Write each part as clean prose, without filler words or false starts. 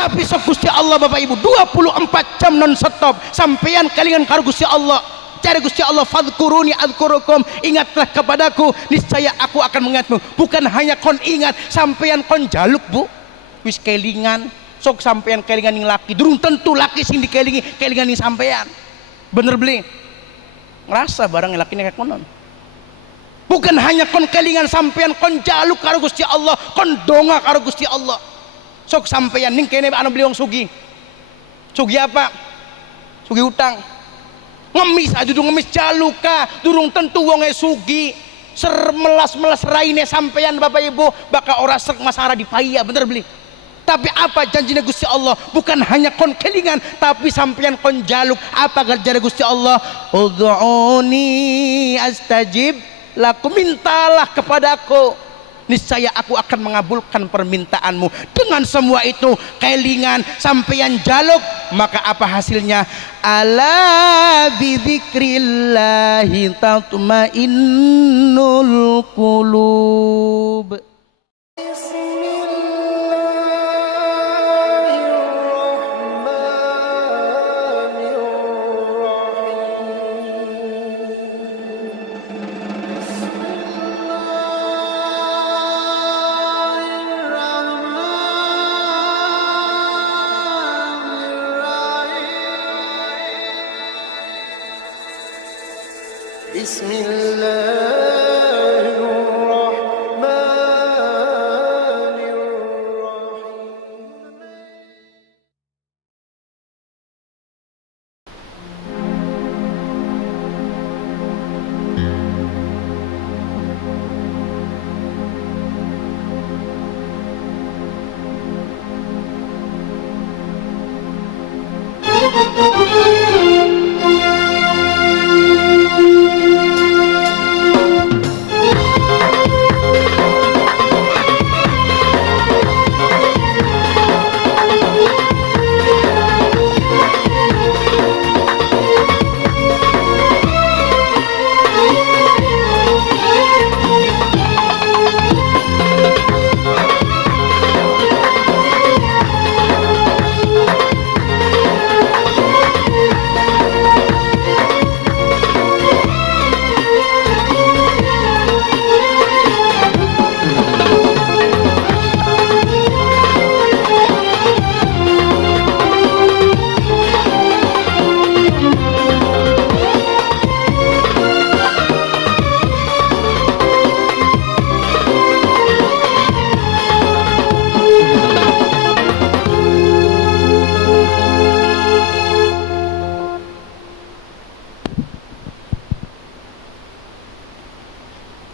Tapi sok Gusti Allah Bapak Ibu 24 jam non stop sampeyan kelingan karo Gusti Allah. Cari Gusti Allah, fadhkuruni adzkurukum, ingatlah kepadaku niscaya aku akan mengingatmu. Bukan hanya kon ingat, sampeyan kon jaluk Bu, wis kelingan. Sok sampeyan kelingan ning laki, durung tentu laki sing dikelingi kelingan ning sampeyan. Bener beli ngerasa barang laki nek konon. Bukan hanya kon kelingan, sampeyan kon jaluk karo Gusti Allah, kon donga karo Gusti Allah. Sok sampeyan ning kene anu beli wong sugih. Sugih apa? Sugih utang. Ngemis aja durung ngemis jaluka, durung tentu wonge sugih. Melas-melas raine sampeyan Bapak Ibu bakal ora srek masara dipaya, bener beli. Tapi apa janjinya Gusti Allah? Bukan hanya kon kelingan, tapi sampeyan kon jaluk. Apa kerja Gusti Allah? Ud'uni astajib lakum, mintalah kepadaku, niscaya aku akan mengabulkan permintaanmu. Dengan semua itu kelingan sampeyan jaluk, maka apa hasilnya? Ala bidzikrillahi tatmainnul qulub.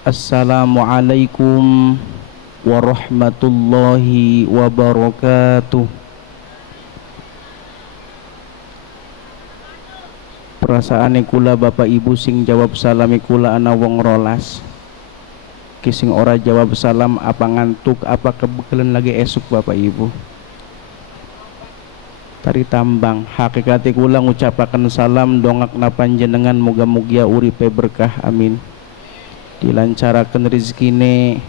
Assalamualaikum warahmatullahi wabarakatuh. Perasaane kula Bapak Ibu sing jawab salami kula ana wong rolas. Kising ora jawab salam apa ngantuk apa kebekelan lagi esuk Bapak Ibu. Tari tambang hakikate kula ngucapaken salam dongakna panjenengan muga-mugia uripe berkah amin. Dilancarakan rezekine,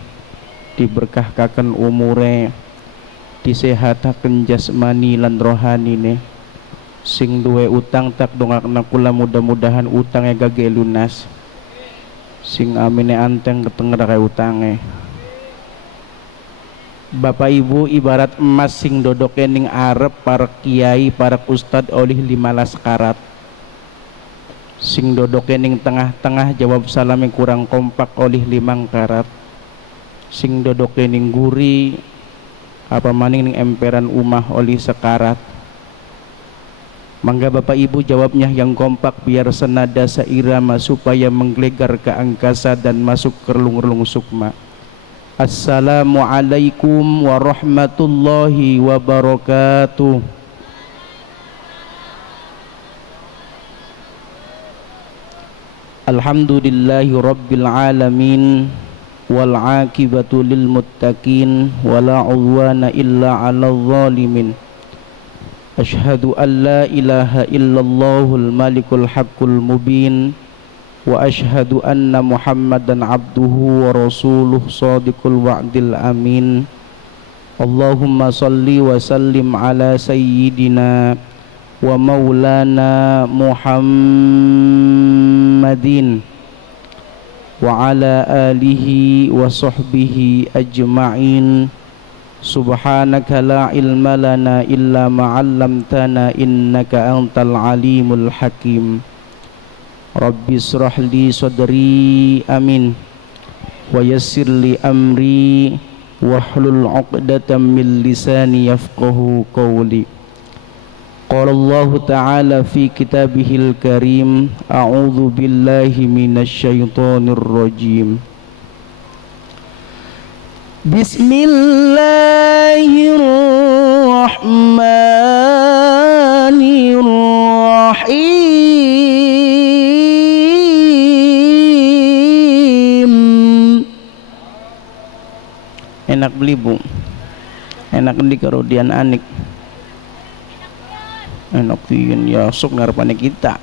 diberkahkaken umure, disehataken jasmani lan rohanine. Sing duwe utang tak dongakna kula mudah-mudahan utange gage lunas. Sing amine anteng ketenger kae utange. Bapak Ibu ibarat emas sing dodoke ning arep para kiai, para ustad oleh 15 karat. Sing dodoke ning tengah-tengah jawab salam yang kurang kompak oleh 5 karat. Sing dodoke ning guri apa maning ning emperan umah oleh sekarat. Mangga Bapak Ibu jawabnya yang kompak biar senada seirama supaya menggelegar ke angkasa dan masuk ke relung-relung sukma. Assalamualaikum warahmatullahi wabarakatuh. Alhamdulillahi rabbil alamin wal aqibatu lil muttaqin wala udwana illa 'alal zalimin. Asyhadu an la ilaha illallahul malikul haqqul mubin wa asyhadu anna Muhammadan abduhu wa rasuluh shadiqul wa'dil amin. Allahumma salli wa sallim ala sayyidina wa maulana Muhammadin wa ala alihi wa sahbihi ajma'in. Subhanaka la ilma lana illa ma 'allamtana innaka antal alimul hakim. Rabbi israh li sadri amin wa yassir li amri wahlul 'uqdatam min lisani yafqahu qawli. Qala Allah ta'ala fi kitabihil karim, a'udzu billahi minasy syaithanir rajim. Bismillahirrahmanirrahim. Enak beli bu, enak di karodian anik, enak kian ya sok ngarepane kita.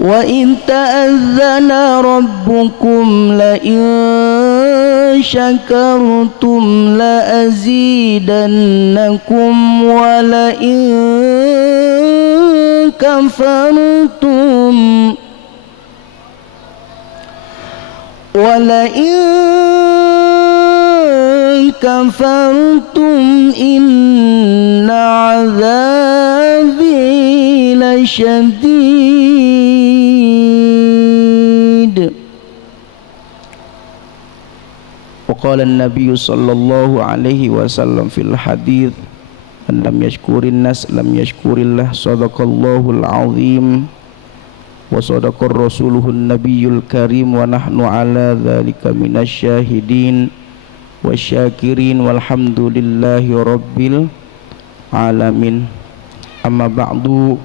Wa in ta'azzana rabbukum la in syakartum la azidannakum wa la in kafartum wa la in kafartum inna 'adzabi lasyadid. Waqala an-nabiy sallallahu alaihi wasallam fil hadits, man lam yashkurin nas lam yashkurillah. Sadaqallahul azim wa sadaqar rasuluhun nabiyyul karim wa nahnu ala dzalika minasyahidin wasyakirin walhamdulillahi rabbil alamin. Amma ba'du.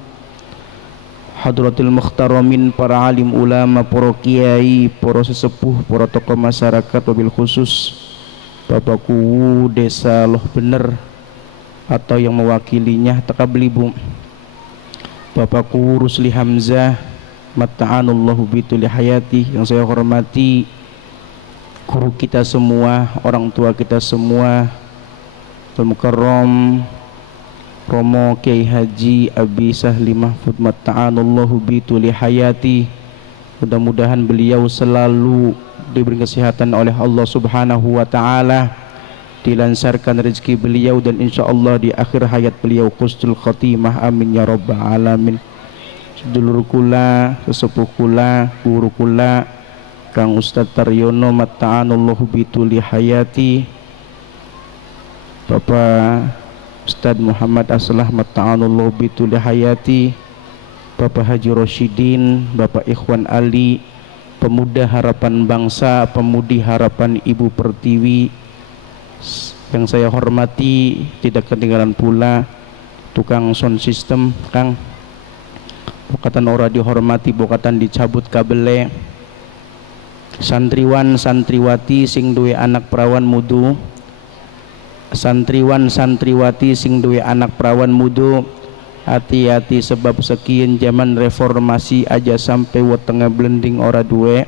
Hadratil muhtaramin, para alim ulama, para kiai, para sesepuh, para tokoh masyarakat, wabil khusus Bapakku Desa Loh Bener atau yang mewakilinya takabli bu, Bapakku Rusli Hamzah matta'anallahu bituli hayati, yang saya hormati guru kita semua, orang tua kita semua, Al-Mukarram Romo Kiai Haji Abi Sahli Mahfud matta'anallahu bituli hayati. Mudah-mudahan beliau selalu diberi kesehatan oleh Allah Subhanahu wa taala, dilancarkan rezeki beliau, dan insyaallah di akhir hayat beliau husnul khatimah, amin ya rabbal alamin. Sedulur kula, sesepuh kula, guru kula Kang Ustaz Taryono matta'anallahu bituli hayati, Bapak Ustaz Muhammad Aslah matta'anallahu bituli hayati, Bapak Haji Rosyidin, Bapak Ikhwan Ali, pemuda harapan bangsa, pemudi harapan Ibu Pertiwi, yang saya hormati, tidak ketinggalan pula tukang sound system Kang, bokatan ora dihormati, bokatan dicabut kabele, santriwan santriwati sing duwe anak perawan mudu, santriwan santriwati sing duwe anak perawan mudu, hati-hati sebab sekian zaman reformasi aja sampai wetenge blending ora duwe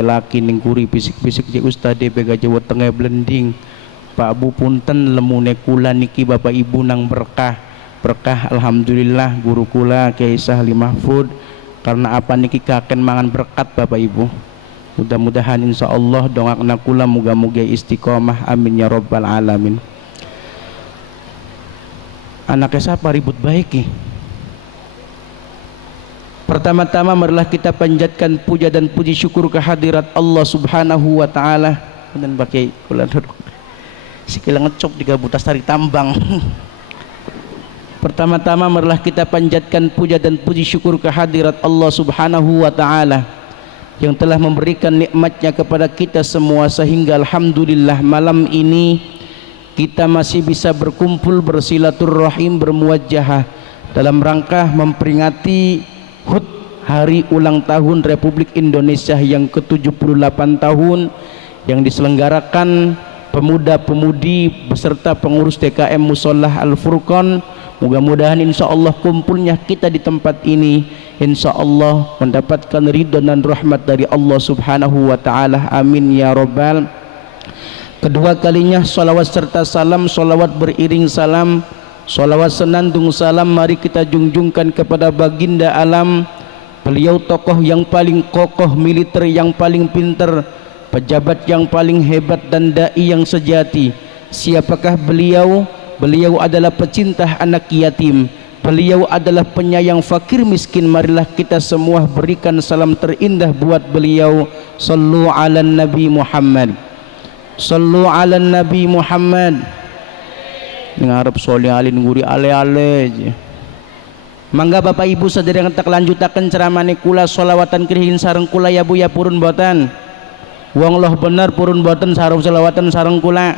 laki ning kuri bisik-bisik di ustade begaja wetenge blending. Pak Bu punten lemune kula niki Bapak Ibu nang berkah alhamdulillah guru kula Kiai Sahli Mahfud, karena apa niki kaken mangan berkat Bapak Ibu. Mudah-mudahan insyaallah dongakna kula muga-muga istiqomah, amin ya rabbal alamin. Anaknya siapa ribut baik nih? Pertama-tama marilah kita panjatkan puja dan puji syukur kehadirat Allah Subhanahu wa taala. Dan pakai kula duduk sikila ngecok di Butas Tari Tambang. Pertama-tama marilah kita panjatkan puja dan puji syukur kehadirat Allah Subhanahu wa taala yang telah memberikan nikmatnya kepada kita semua, sehingga alhamdulillah malam ini kita masih bisa berkumpul, bersilaturahim, bermuwajahah dalam rangka memperingati HUT, Hari Ulang Tahun Republik Indonesia yang ke-78 tahun, yang diselenggarakan pemuda-pemudi beserta pengurus DKM Musholah Al-Furqan. Mudah-mudahan insya Allah kumpulnya kita di tempat ini insya Allah mendapatkan ridho dan rahmat dari Allah Subhanahu wa ta'ala, amin ya rabbal. Kedua kalinya salawat serta salam, salawat beriring salam, salawat senandung salam mari kita junjungkan kepada baginda alam. Beliau tokoh yang paling kokoh, militer yang paling pintar, pejabat yang paling hebat dan dai yang sejati. Siapakah beliau? Beliau adalah pecinta anak yatim. Beliau adalah penyayang fakir miskin. Marilah kita semua berikan salam terindah buat beliau. Sallu ala Nabi Muhammad. Sallu ala Nabi Muhammad. Ngarep soli alin nguri ale-ale. Mangga Bapak Ibu sadaya tak lanjutaken ceramane kula sholawatan krihin sareng kula ya Bu ya purun boten. Wong loh bener purun boten sareng sholawatan sareng kula.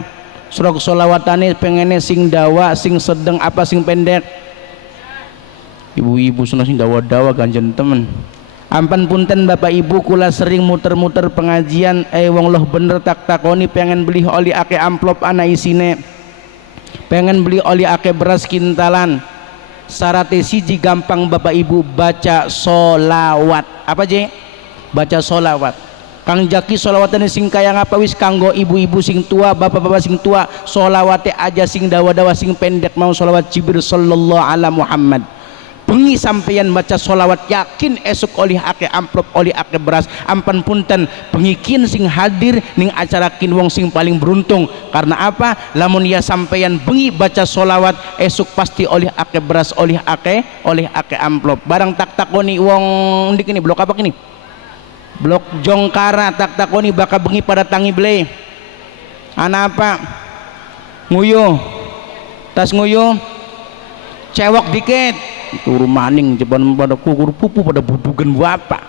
Surok sholawatane pengene sing dawa, sing sedeng apa sing pendek. Ibu-ibu sunah sing dawa-dawa ganjen temen. Ampan punten Bapak Ibu kula sering muter-muter pengajian wong loh bener tak takoni pengen beli oli ake amplop ana isine, pengen beli oli ake beras kintalan. Sarate siji gampang Bapak Ibu baca solawat. Apa je? Baca solawat. Kang Jaki solawatane sing kaya ngapa wis kanggo ibu-ibu sing tua, bapak-bapak sing tua, solawate aja sing dawa-dawa sing pendek mau solawat Jibril sallallahu ala Muhammad. Bengi sampeyan baca solawat yakin esuk oleh ake amplop oleh ake beras. Ampan punten pengikin sing hadir ning acara kin wong sing paling beruntung. Karena apa? Lamun ya sampeyan bengi baca solawat esuk pasti oleh ake beras oleh ake amplop. Barang tak takoni wong ndik ini blok apa ini? Blok Jongkara tak takoni bakal bengi pada tangi beli. Ana apa? Nguyuh. Tas nguyuh. Cewek dikit. Turu maning jeban pada kukur pupu pada budugan bapak.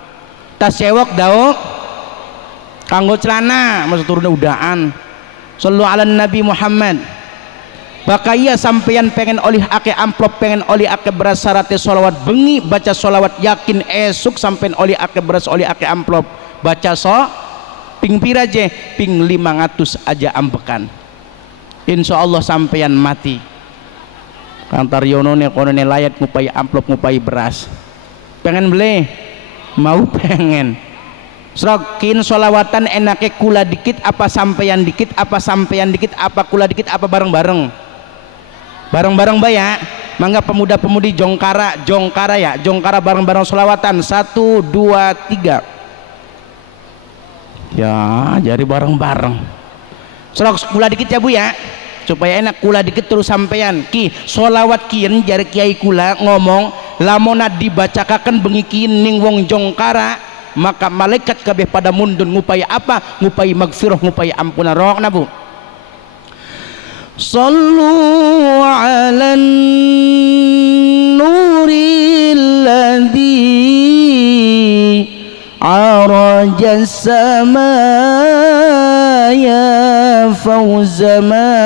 Tas cewek daun kanggo celana masa turunnya udaan. Sallu ala Nabi Muhammad. Bakaya sampeyan pengen oleh ake amplop, pengen oleh ake beras sarate solawat bengi baca solawat yakin esuk sampeyan oleh ake beras oleh ake amplop baca ping pira je ping 500 aja ambekan. Insya Allah sampeyan mati. Kang Taryono nih kono nih layat ngupai amplop ngupai beras. Pengen beli? Mau pengen. Srokin solawatan enake kula dikit apa sampeyan dikit apa sampeyan dikit apa kula dikit apa bareng-bareng? Bareng-bareng ya. Mangga pemuda-pemudi Jongkara ya, Jongkara bareng-bareng solawatan 1 2 3. Ya, jadi bareng-bareng. Srok kula dikit ya Bu ya. Supaya enak kula dikit terus sampean ki solawat kian jari kiai kula ngomong lamona dibacakakan bengi ning wong Jongkara maka malaikat kabeh pada mundun ngupai apa? Ngupai magfirah, ngupai ampuna rohna Bu. Sallu ala nuril ladzi araja sama ya fawzaman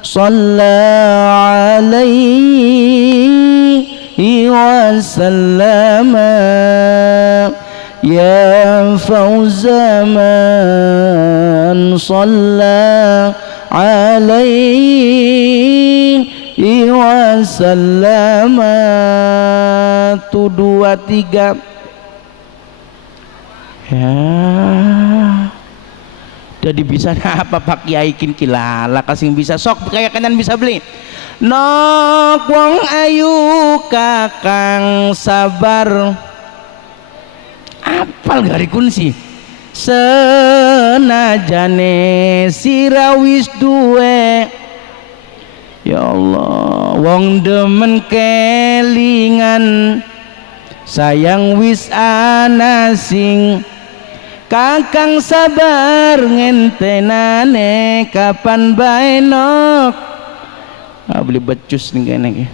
salla alaihi wa sallama ya fawzaman salla alaihi wa sallama. 1 2 3. Ya jadi bisa apa Pak Kiai kin kilala kasing bisa sok kayak kanan bisa beli nok wong ayu kakang sabar apal gari kunci senajane sirawis duwe ya Allah wong demen kelingan sayang wis ana sing kakang sabar ngentenane kapan bae nok beli becus nih kene.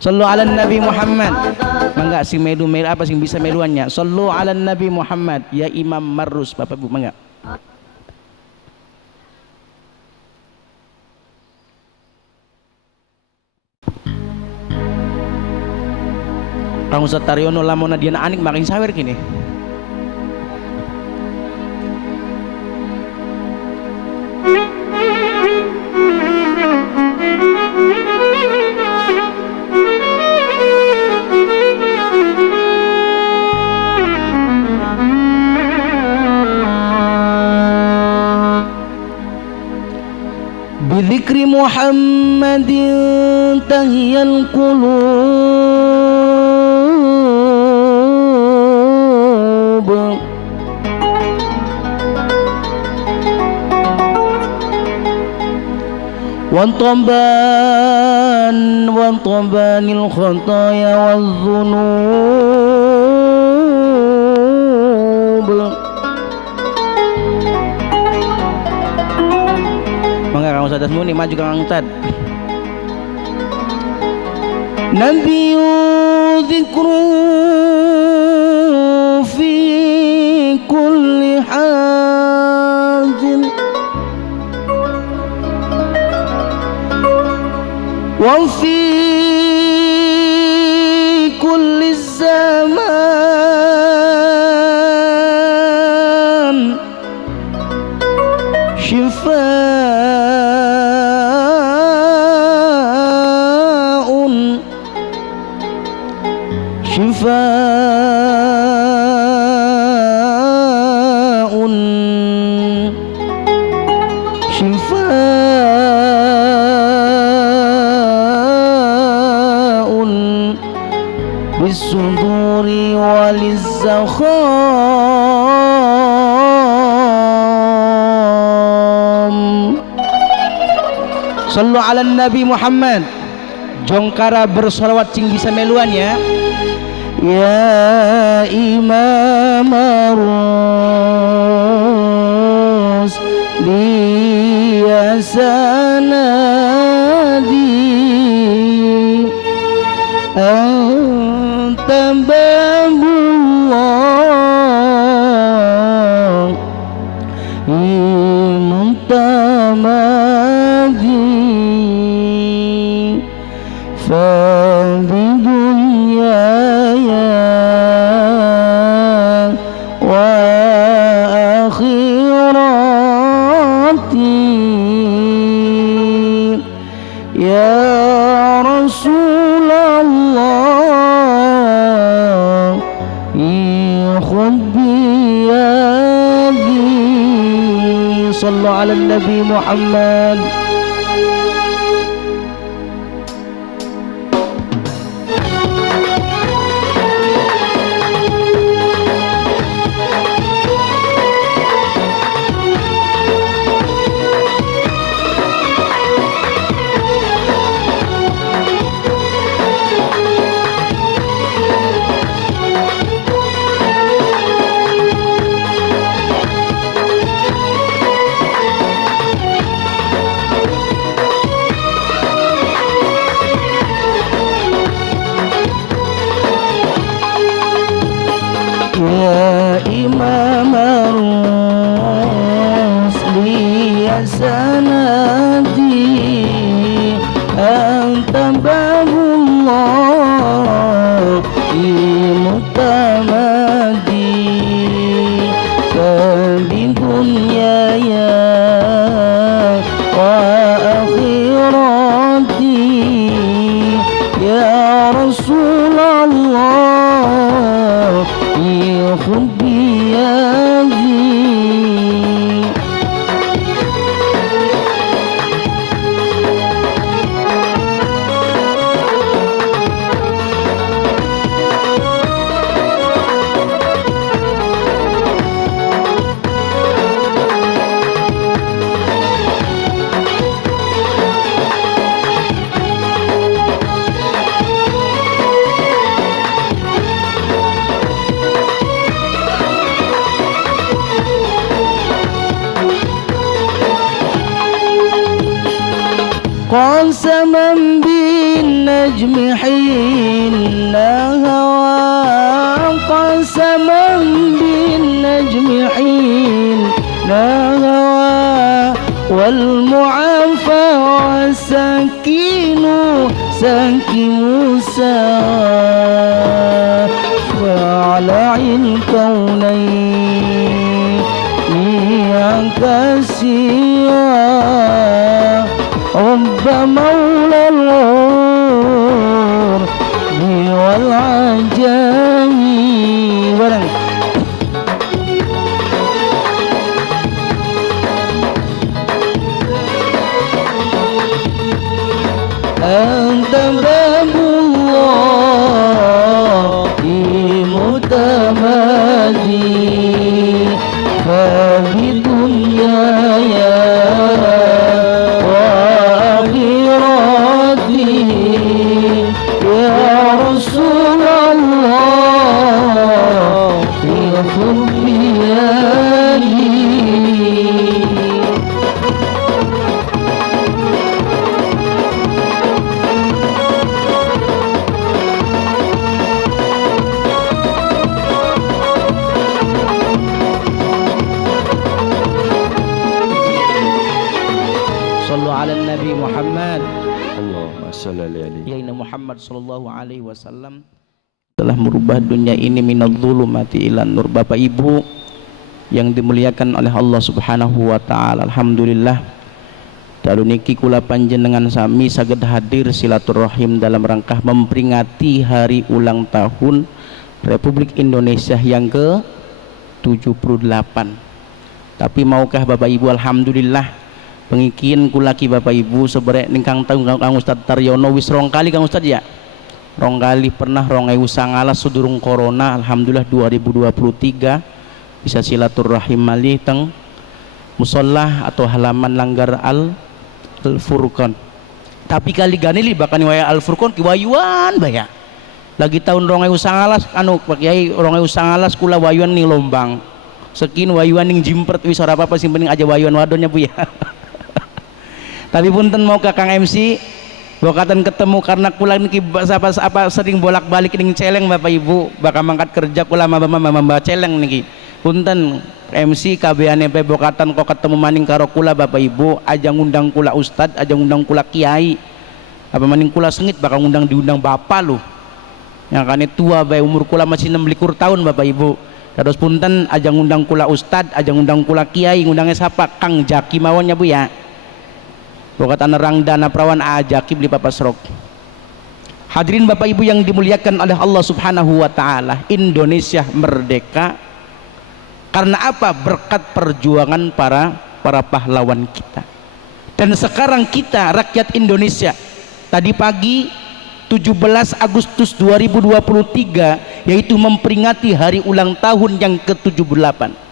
Sallu ala Nabi Muhammad. Mangga sing melu apa sing bisa meluannya. Sallu ala Nabi Muhammad ya Imam Marrus Bapak Bu mangga. Kang Ustaz Taryono lamona diana anik makin sawer kini. بذكر محمد تهيا القلوب وانطبان الخطايا والذنوب. Mangga Kang Ustaz Muni maju Kang Ustaz. Nabi dzikru fi kulli hajin wa fi kulli zaman شفاء بالصدور وللزخام. Sallu ala Nabi Muhammad. Jongkara bersolawat cing bisa meluan ya. Ya Imam Arus biasanadi anta babullah muntamadi فبدنياي وآخرتي يا رسول الله خذ بيدي. صلوا على النبي محمد. Ya Imam Rusli ya sanadi anta babullah mutamadi fabidunyaya wa akhirati ya Rasulullah خذ بيدي. قسما بالنجم حين هوى قسما بالنجم حين هوى والمعافى والسكين سكن سوى فعلى الكونين كسيا رب مولى الغور والعجم. anta babullah mutamadi fa bidunya ya wa akhirati ya Rasulullah ya Furbiani. Sallu ala Nabi Muhammad. Allahumma shalli alaihi. Ya inna Muhammad sallallahu alaihi wasallam telah merubah dunia ini minadh-dhulumati ilan nur. Bapak Ibu yang dimuliakan oleh Allah Subhanahu wa taala, alhamdulillah dalu niki kula panjenengan sami saged hadir silaturahim dalam rangka memperingati hari ulang tahun Republik Indonesia yang ke-78. Tapi maukah Bapak Ibu, alhamdulillah pengikin kulaki Bapak Ibu seberek ningkang tahu Kang Ustad Taryono wis rong kali Kang Ustad ya. Rong kali pernah 2019 sedurung corona, alhamdulillah 2023 bisa silaturahim malih teng musalla atau halaman Langgar Al-Furqan. Tapi kali gani li bahkan waya Al-Furqan ki wayuan baya. Lagi tahun 2019 anu Pak Kiai 2019 kula wayuan ning Lombang. Sekin wayuan ning Jimpret wis ora apa-apa sing penting aja wayuan wadonnya Bu ya. Tapi punten mau ke Kang MC bokatan ketemu karena kula niki apa sering bolak-balik ning Celeng Bapak Ibu bakal mangkat kerja kula mamba Celeng niki. Punten MC kabeane pe bokatan kok ketemu maning karo kula Bapak Ibu aja ngundang kula ustad, aja ngundang kula kiai. Apa maning kula sengit bakal ngundang diundang bapak lu. Yang kane tua bae umur kula masih 26 tahun Bapak Ibu. Terus punten aja ngundang kula ustad, aja ngundang kula kiai, ngundangnya siapa? Kang Jaki mawonnya Bu ya. Bokat anerang dana perawan ajaki beli Bapak Srok. Hadirin Bapak Ibu yang dimuliakan oleh Allah Subhanahu wa taala, Indonesia merdeka karena apa? Berkat perjuangan para pahlawan kita. Dan sekarang kita rakyat Indonesia tadi pagi 17 Agustus 2023 yaitu memperingati hari ulang tahun yang ke-78.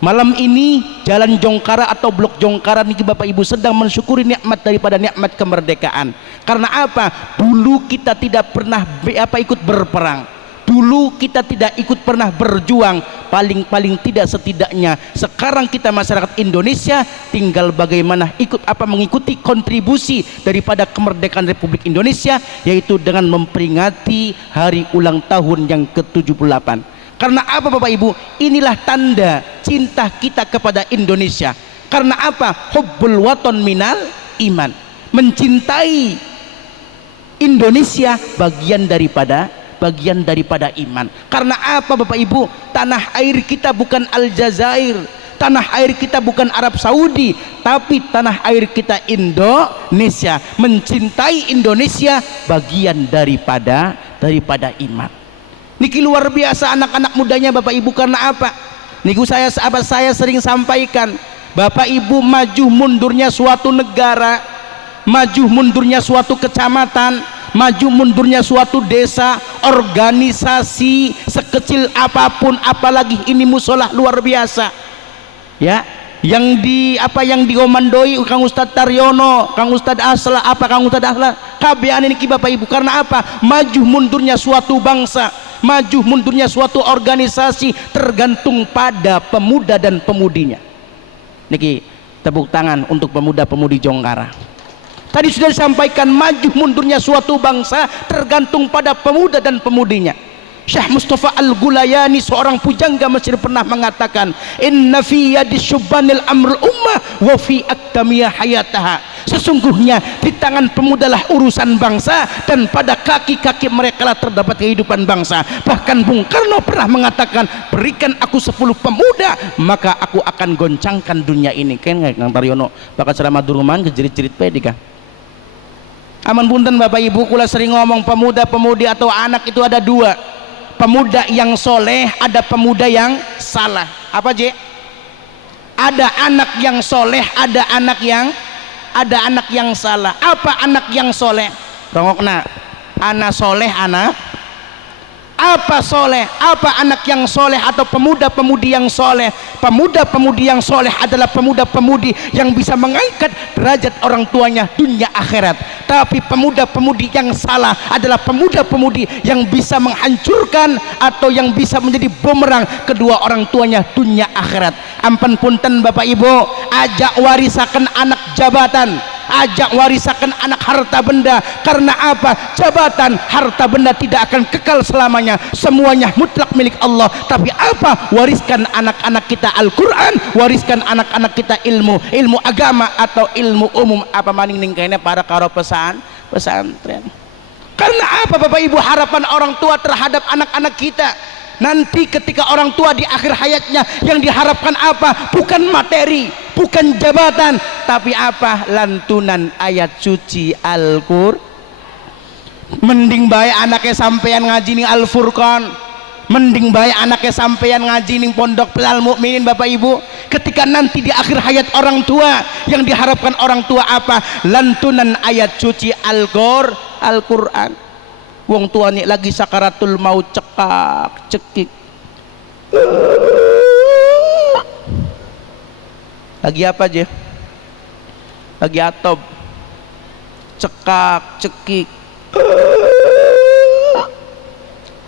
Malam ini Jalan Jongkara atau Blok Jongkara niki Bapak Ibu sedang mensyukuri nikmat daripada nikmat kemerdekaan. Karena apa? Dulu kita tidak pernah ikut berperang. Dulu kita tidak ikut pernah berjuang. Paling tidak setidaknya sekarang kita masyarakat Indonesia tinggal bagaimana mengikuti kontribusi daripada kemerdekaan Republik Indonesia, yaitu dengan memperingati hari ulang tahun yang ke-78. Karena apa Bapak Ibu? Inilah tanda cinta kita kepada Indonesia. Karena apa? Hubbul waton minal iman. Mencintai Indonesia bagian daripada iman. Karena apa Bapak Ibu? Tanah air kita bukan Aljazair, tanah air kita bukan Arab Saudi, tapi tanah air kita Indonesia. Mencintai Indonesia bagian daripada iman. Niki luar biasa anak-anak mudanya Bapak Ibu. Karena apa? Niku saya sering sampaikan, Bapak Ibu, maju mundurnya suatu negara, maju mundurnya suatu kecamatan, maju mundurnya suatu desa, organisasi sekecil apapun, apalagi ini musola luar biasa ya, yang dikomandoi Kang Ustad Taryono, Kang Ustad Asla, Kang Ustad Asla kabean ini Bapak Ibu. Karena apa? Maju mundurnya suatu bangsa, maju mundurnya suatu organisasi tergantung pada pemuda dan pemudinya. Niki tepuk tangan untuk pemuda-pemudi Jongkara. Tadi sudah disampaikan, maju mundurnya suatu bangsa tergantung pada pemuda dan pemudinya. Syekh Mustafa Al-Gulayani, seorang pujangga Mesir, pernah mengatakan, inna fi yadi syubbanil amrul ummah wa fi aktamiyah hayataha. Sesungguhnya di tangan pemudalah urusan bangsa dan pada kaki-kaki mereka lah terdapat kehidupan bangsa. Bahkan Bung Karno pernah mengatakan, berikan aku 10 pemuda maka aku akan goncangkan dunia ini. Kan Kang Taryono bakal ceramah duruman kejerit-jerit pedika. Aman punten Bapak Ibu, kula sering ngomong pemuda-pemudi atau anak itu ada dua. Pemuda yang soleh, ada pemuda yang salah. Apa Je? Ada anak yang soleh, ada anak yang ada anak yang salah. Apa anak yang soleh? Rongokna, anak soleh anak. Apa soleh? Apa anak yang soleh atau pemuda-pemudi yang soleh? Pemuda-pemudi yang soleh adalah pemuda-pemudi yang bisa mengangkat derajat orang tuanya dunia akhirat. Tapi pemuda-pemudi yang salah adalah pemuda-pemudi yang bisa menghancurkan atau yang bisa menjadi bumerang kedua orang tuanya dunia akhirat. Ampun punten Bapak Ibu, ajak warisakan anak jabatan, ajak warisakan anak harta benda. Karena apa? Jabatan, harta benda tidak akan kekal selamanya, semuanya mutlak milik Allah. Tapi apa? Wariskan anak-anak kita Al-Quran, wariskan anak-anak kita ilmu agama atau ilmu umum. Apa maning ning kene para karo pesantren. Karena apa Bapak Ibu? Harapan orang tua terhadap anak-anak kita nanti ketika orang tua di akhir hayatnya yang diharapkan apa? Bukan materi, bukan jabatan, tapi apa? Lantunan ayat suci Al-Qur'an. Mending baik anaknya sampean ngaji ning Al-Furqan, mending baik anaknya sampean ngaji ning Pondok Pelal Mukminin. Bapak Ibu, ketika nanti di akhir hayat orang tua yang diharapkan orang tua apa? Lantunan ayat suci Al-Qur'an. Wong tua nih lagi sakaratul maut, cekak cekik, lagi apa aja? Lagi atob, cekak cekik.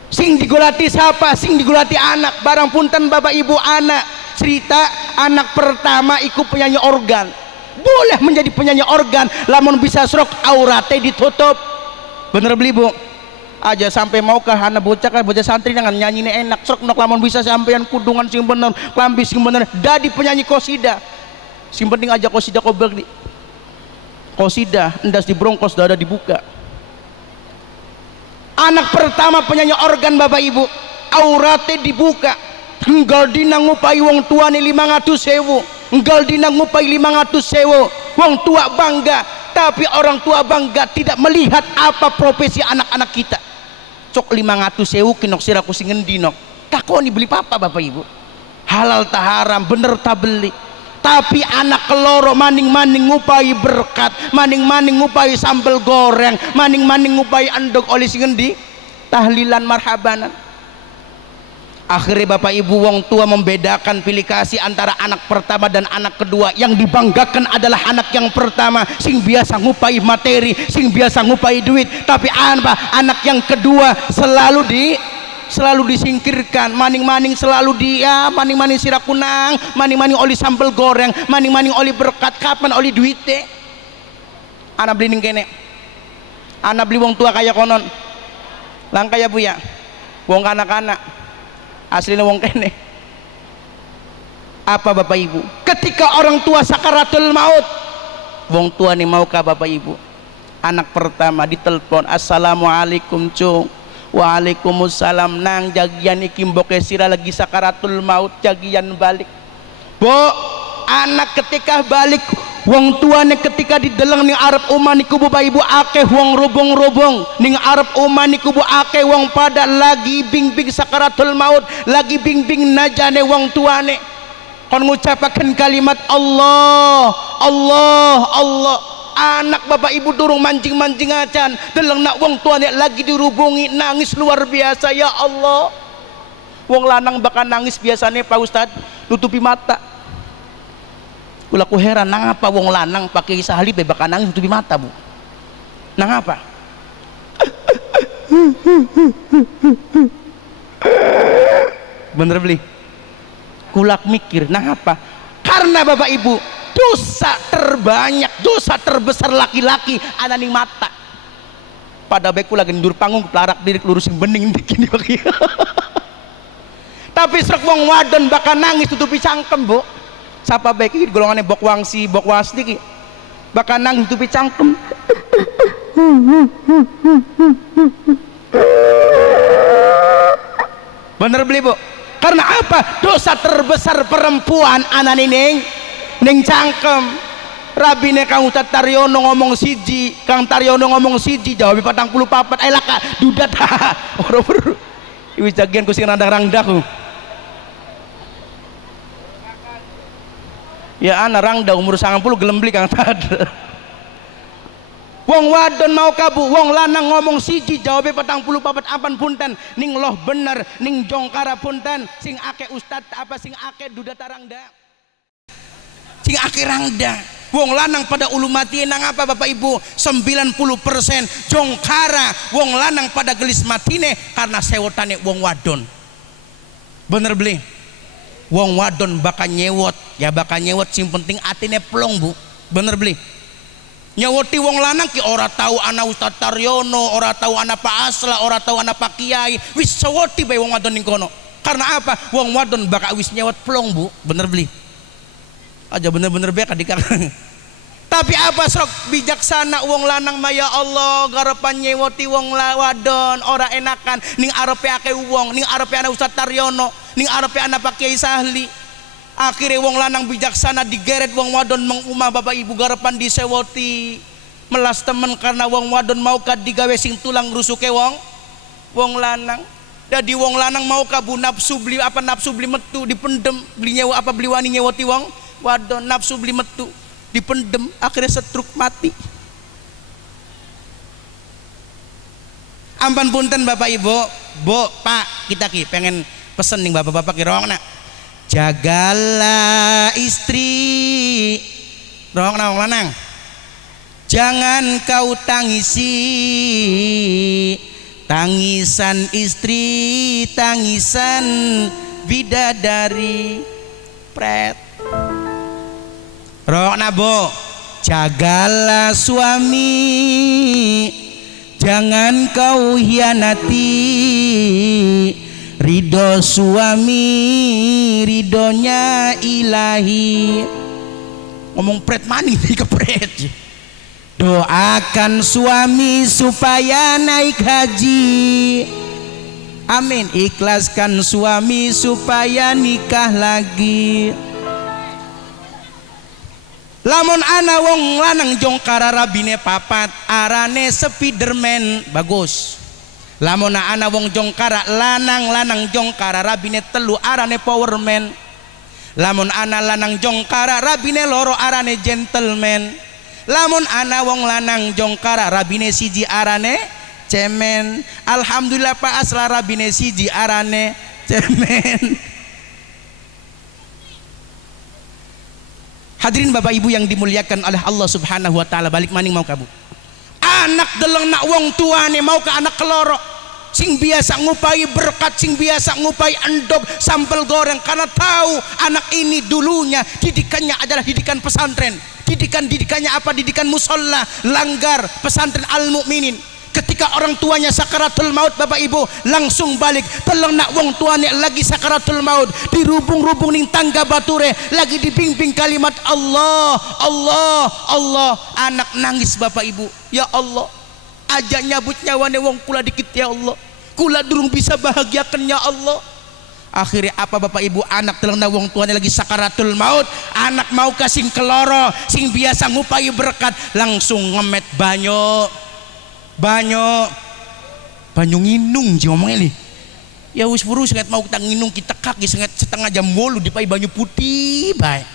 Sing digolati siapa? Sing digolati anak. Barang punten Bapak Ibu, anak cerita anak pertama ikut penyanyi organ. Boleh menjadi penyanyi organ lamun bisa serok auratnya ditutup. Bener beli Bu? Aja sampai mau ke anak bocah kan bocah santri jangan nyanyi ini enak serok nok lamun bisa sampean kudungan sing bener, klambi sing bener, dadi penyanyi kosida. Sing penting aja kosida kobel di kosida endas di brongkos dada dibuka. Anak pertama penyanyi organ Bapak Ibu, auratnya dibuka. Enggal dina ngupai wong tua nih 500.000, enggal dina ngupai 500.000. Wong tua bangga, tapi orang tua bangga tidak melihat apa profesi anak-anak kita. Cok 500.000 kinok siraku sing ngendi nok, takoni beli papa Bapak Ibu, halal tak haram, bener tak beli. Tapi anak keloro maning-maning ngupai berkat, maning-maning ngupai sambal goreng, maning-maning ngupai andok oli sing ngendi, tahlilan marhabanan. Akhirnya Bapak Ibu wong tua membedakan pilih kasih antara anak pertama dan anak kedua. Yang dibanggakan adalah anak yang pertama, sing biasa ngupai materi, sing biasa ngupai duit. Tapi apa? Anak yang kedua selalu disingkirkan, maning-maning selalu dia, maning-maning sirakunang, maning-maning oli sambal goreng, maning-maning oli berkat. Kapan oli duitnya? Anak beli ning kene, anak beli wong tua kaya konon lang kaya Bu ya, wong kanak-kanak aslinya wong kene. Apa Bapak Ibu? Ketika orang tua sakaratul maut, wong tua nih mau ke Bapak Ibu, anak pertama ditelepon, assalamualaikum cung. Waalaikumsalam nang, jagian iki mboke sira lagi sakaratul maut, jagian balik. Bo, anak ketika balik, wong tuane ketika dideleng ning arep omah niku Bapak Ibu akeh wong robong-robong. Ning arep omah niku Bu akeh wong pada lagi bing-bing sakaratul maut, lagi bing-bing najane wong tuane. Kon ngucapaken kalimat Allah, Allah, Allah. Anak Bapak Ibu durung mancing-mancing acan, deleng nak wong tuane lagi dirubungi, nangis luar biasa. Ya Allah, wong lanang bakal nangis biasanya Pak Ustad nutupi mata. Ulah ku heran nang apa wong lanang pakai sahali bakal nangis nutupi mata Bu, nang apa? Bener beli kulak mikir nang apa? Karena Bapak Ibu dosa terbanyak, dosa terbesar laki-laki ana ning mata. Pada beku lagi ndur panggung pelarak diri lurusin bening dikini bagi. Tapi serek wong wadon bakal nangis tutupi cangkem Bu. Sapa baik iki golongannya bok wangsi iki bakal nangis tutupi cangkem. Bener beli Bu? Karena apa? Dosa terbesar perempuan ana ning cangkem. Rabine Kang Ustaz Taryono ngomong siji, Kang Taryono ngomong siji, jawab 44. Laka dudat. Ora-ora. Wis jagian ku sing randang-randang. Ya ana rangda umur 90 gelem beli Kang Tad. Wong wadon mau kabu, wong lanang ngomong siji jawabe 44 apan punten, ning loh bener ning jongkara punten, sing ake ustad apa sing ake duda tarangda, sing ake rangda. Wong lanang pada ulu mati nang apa Bapak Ibu? 90% jongkara wong lanang pada gelis matine karena sewotane wong wadon. Bener beli? Wong wadon bakal nyewot, ya bakal nyewot sing penting atine plong Bu. Bener beli? Nyewoti wong lanang ki ora tahu ana Ustaz Taryono, ora tahu ana Pak Asla, ora tahu ana Pak Kiai, wis sewoti bae wong wadon ning kono. Karena apa? Wong wadon bakal wis nyewot plong Bu. Bener beli? Aja bener-bener bae kadika. Tapi apa sok bijaksana wong lanang maya Allah garepan nyewoti wong wadon ora enakan ning arepe ake wong, ning arepe ana Ustaz Taryono, ning arepe ana Pak Kiai Sahli. Akhirnya wong lanang bijaksana digeret wong wadon mengumah Bapak Ibu garepan disewoti melas temen karena wong wadon mau ka digawe sing tulang rusuke wong lanang. Jadi wong lanang mau ka bu nafsu beli metu dipendem, beli nyewa apa beli wani nyewoti wong wadon nafsu beli metu dipendem akhirnya setruk mati. Ampun punten Bapak Ibu, Bu, Pak, kita ki pengen pesen nih bapak-bapak ki rongna. Jagalah istri, rongna wong lanang. Jangan kau tangisi tangisan istri, tangisan bidadari. Pret. Rokna Bu, jagalah suami, jangan kau hianati. Ridho suami, ridhonya ilahi. Ngomong pret maning di kepret. Doakan suami supaya naik haji. Amin. Ikhlaskan suami supaya nikah lagi. Lamun ana wong lanang jongkara rabine papat arane Spiderman bagus. Lamun ana wong jongkara lanang jongkara rabine telu arane Powerman. Lamun ana lanang jongkara rabine loro arane Gentleman. Lamun ana wong lanang jongkara rabine siji arane Cemen. Alhamdulillah Pak Asla rabine siji arane Cemen. Hadirin Bapak Ibu yang dimuliakan oleh Allah Subhanahu wa taala, balik maning mau kabu. Anak deleng nak wong tuane mau ke anak keloro. Sing biasa ngupai berkat, sing biasa ngupai endog sambal goreng karena tahu anak ini dulunya didikannya adalah didikan pesantren. Didikannya apa? Didikan musola, langgar, pesantren Al-Mukminin. Ketika orang tuanya sakaratul maut Bapak Ibu langsung balik teleng nak wong tuane lagi sakaratul maut dirubung-rubung ning tangga bature lagi dibimbing kalimat Allah Allah Allah, anak nangis Bapak Ibu. Ya Allah, aja nyabut nyawane wong kula dikit ya Allah, kula durung bisa bahagiakan ya Allah. Akhirnya apa Bapak Ibu, anak teleng nak wong tuane lagi sakaratul maut, anak mau kasing keloro sing biasa ngupai berkat langsung ngemet banyu nginung ji ngomongnya nih. Ya wis buru sengat mau kita nginung kita kaki sengat setengah jam bolu dipai banyu putih baik.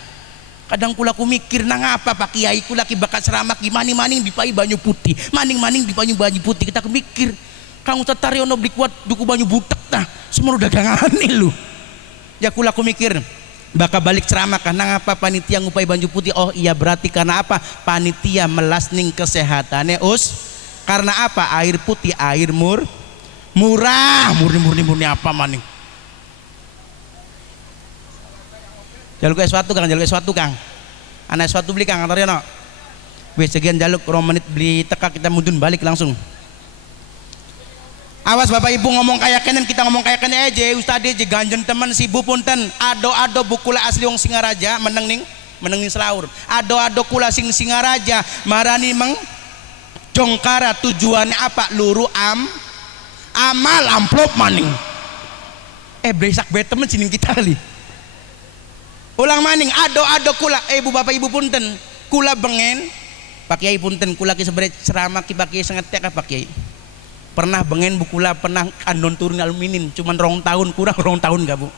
Kadang kula ku mikir nang apa Pak Kiai kula ki bakat seramak gimana maning dipai banyu putih, maning dipai banyu putih. Kita mikir Kang Ustaz Taryono beli kuat duku banyu butek tah semua dagangan nih lu. Ya kula ku mikir bakal balik ceramah karena apa panitia ngupai banyu putih. Oh iya berarti karena apa panitia melasning kesehatannya karena apa air putih air murah murni apa maning. Jaluk sesuatu Kang ana sesuatu beli Kang Taryono wis sekian jaluk 2 menit beli teka kita mudun balik langsung. Awas Bapak Ibu ngomong kayak kenen kita ngomong kayak kenen aja Ustaz aja ganjen teman si Bu punten ado bukula asli wong Singaraja meneng ning selaur ado kula sing Singaraja marani jongkara tujuannya apa luru amal amplop maning bresak be temen sini kita kali ulang maning ado kula Bu Bapak Ibu punten kula bengen Pak Kiai punten kula ki seberat ceramah ki Pak Kiai sangat tek Pak Kiai pernah bengen bu kula pernah kandon turun aluminin cuman 2 tahun kurang 2 tahun gak Bu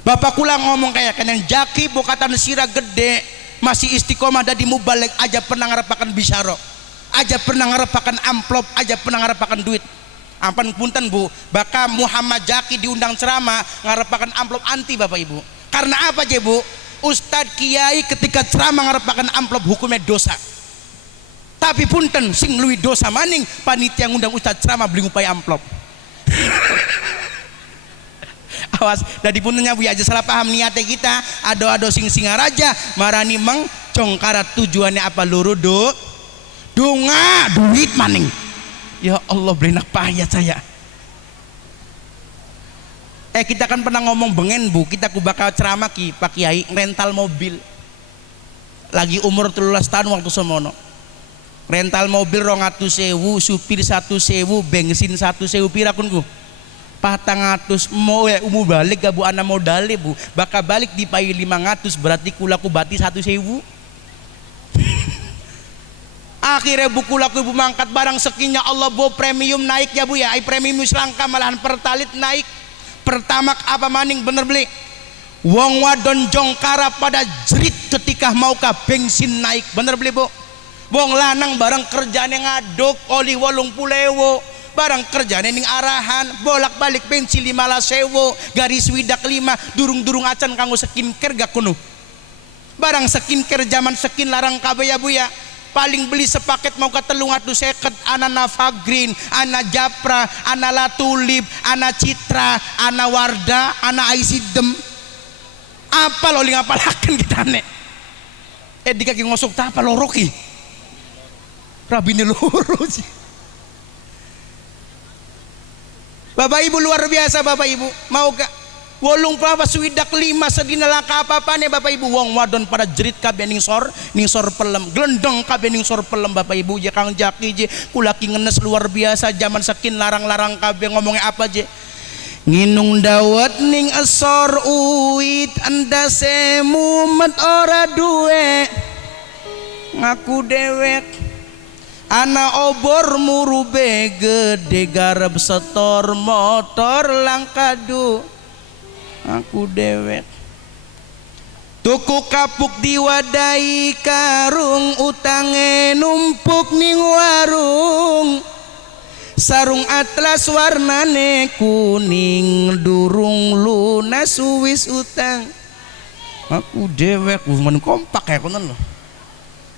Bapak kula ngomong kayak kenen jaki bukatan sirah gede masih istiqomah dadi mubalik aja pernah ngarapakan bisyaro aja pernah ngarepakan amplop, aja pernah ngarepakan duit. Ampun punten Bu, baka Muhammad Jaki diundang ceramah ngarepakan amplop anti Bapak Ibu. Karena apa je Bu? Ustadz Kiai ketika ceramah ngarepakan amplop hukumnya dosa. Tapi punten sing luwih dosa maning panitia ngundang Ustadz ceramah beli ngupai amplop. Awas, dari puntennya Bu aja salah paham niatnya kita. Ado-ado sing singaraja marani mang congkarat tujuannya apa luru dunga duit maning. Ya Allah berenak payah saya. Kita kan pernah ngomong bengen Bu, kita ku bakal ceramah ki Pak Kiai rental mobil. Lagi umur 13 tahun waktu semono. Rental mobil 200.000, supir 1.000, bensin 1.000 pirakun ku. 400 mau umu balik gak Bu ana modalnya Bu. Bakal balik dipai 500 berarti kulaku bati 1.000. Akhirnya buku laku ibu mangkat barang sekinya Allah bo premium naik ya Bu ya. Premium selangka malahan pertalit naik. Pertama apa maning bener beli. Wong wadon jongkara pada jerit ketika mau ka bensin naik bener beli Bu. Wong lanang barang kerjane ngaduk oli 80.000. Barang kerjane ning arahan bolak balik bensin 15.000 garis widak 5 durung-durung acan kanggo skincare gak kuno. Barang skincare zaman skin larang kabeh ya Bu ya. Paling beli sepaket mau ke 350 ana Navagrin, ana Japra, ana Latulip, ana Citra, ana Wardah, ana Aisidem. Apa lo ling apalaken kita nek? Dikaki ngosok ta apa loroki? Rabine loro sih. Bapak Ibu luar biasa Bapak Ibu. Mau gak? Wolung papa swidak 5 sedina laka apa-apane Bapak Ibu. Wong wadon pada jerit kabeh ning sor pelem. Glendong kabeh ning sor pelem Bapak Ibu. Je Kang Jaki je kulaki ngenes luar biasa zaman sakin larang-larang kabeh ngomongnya apa je. Nginung dawet ning esor uit anda semumet ora duwe. Ngaku dewek ana obor murube gede garep setor motor langkadu. Aku dewek tuku kapuk diwadai karung utange numpuk ning warung sarung atlas warnane kuning durung lunas suwis utang. Aku dewek men kompak ya konon loh.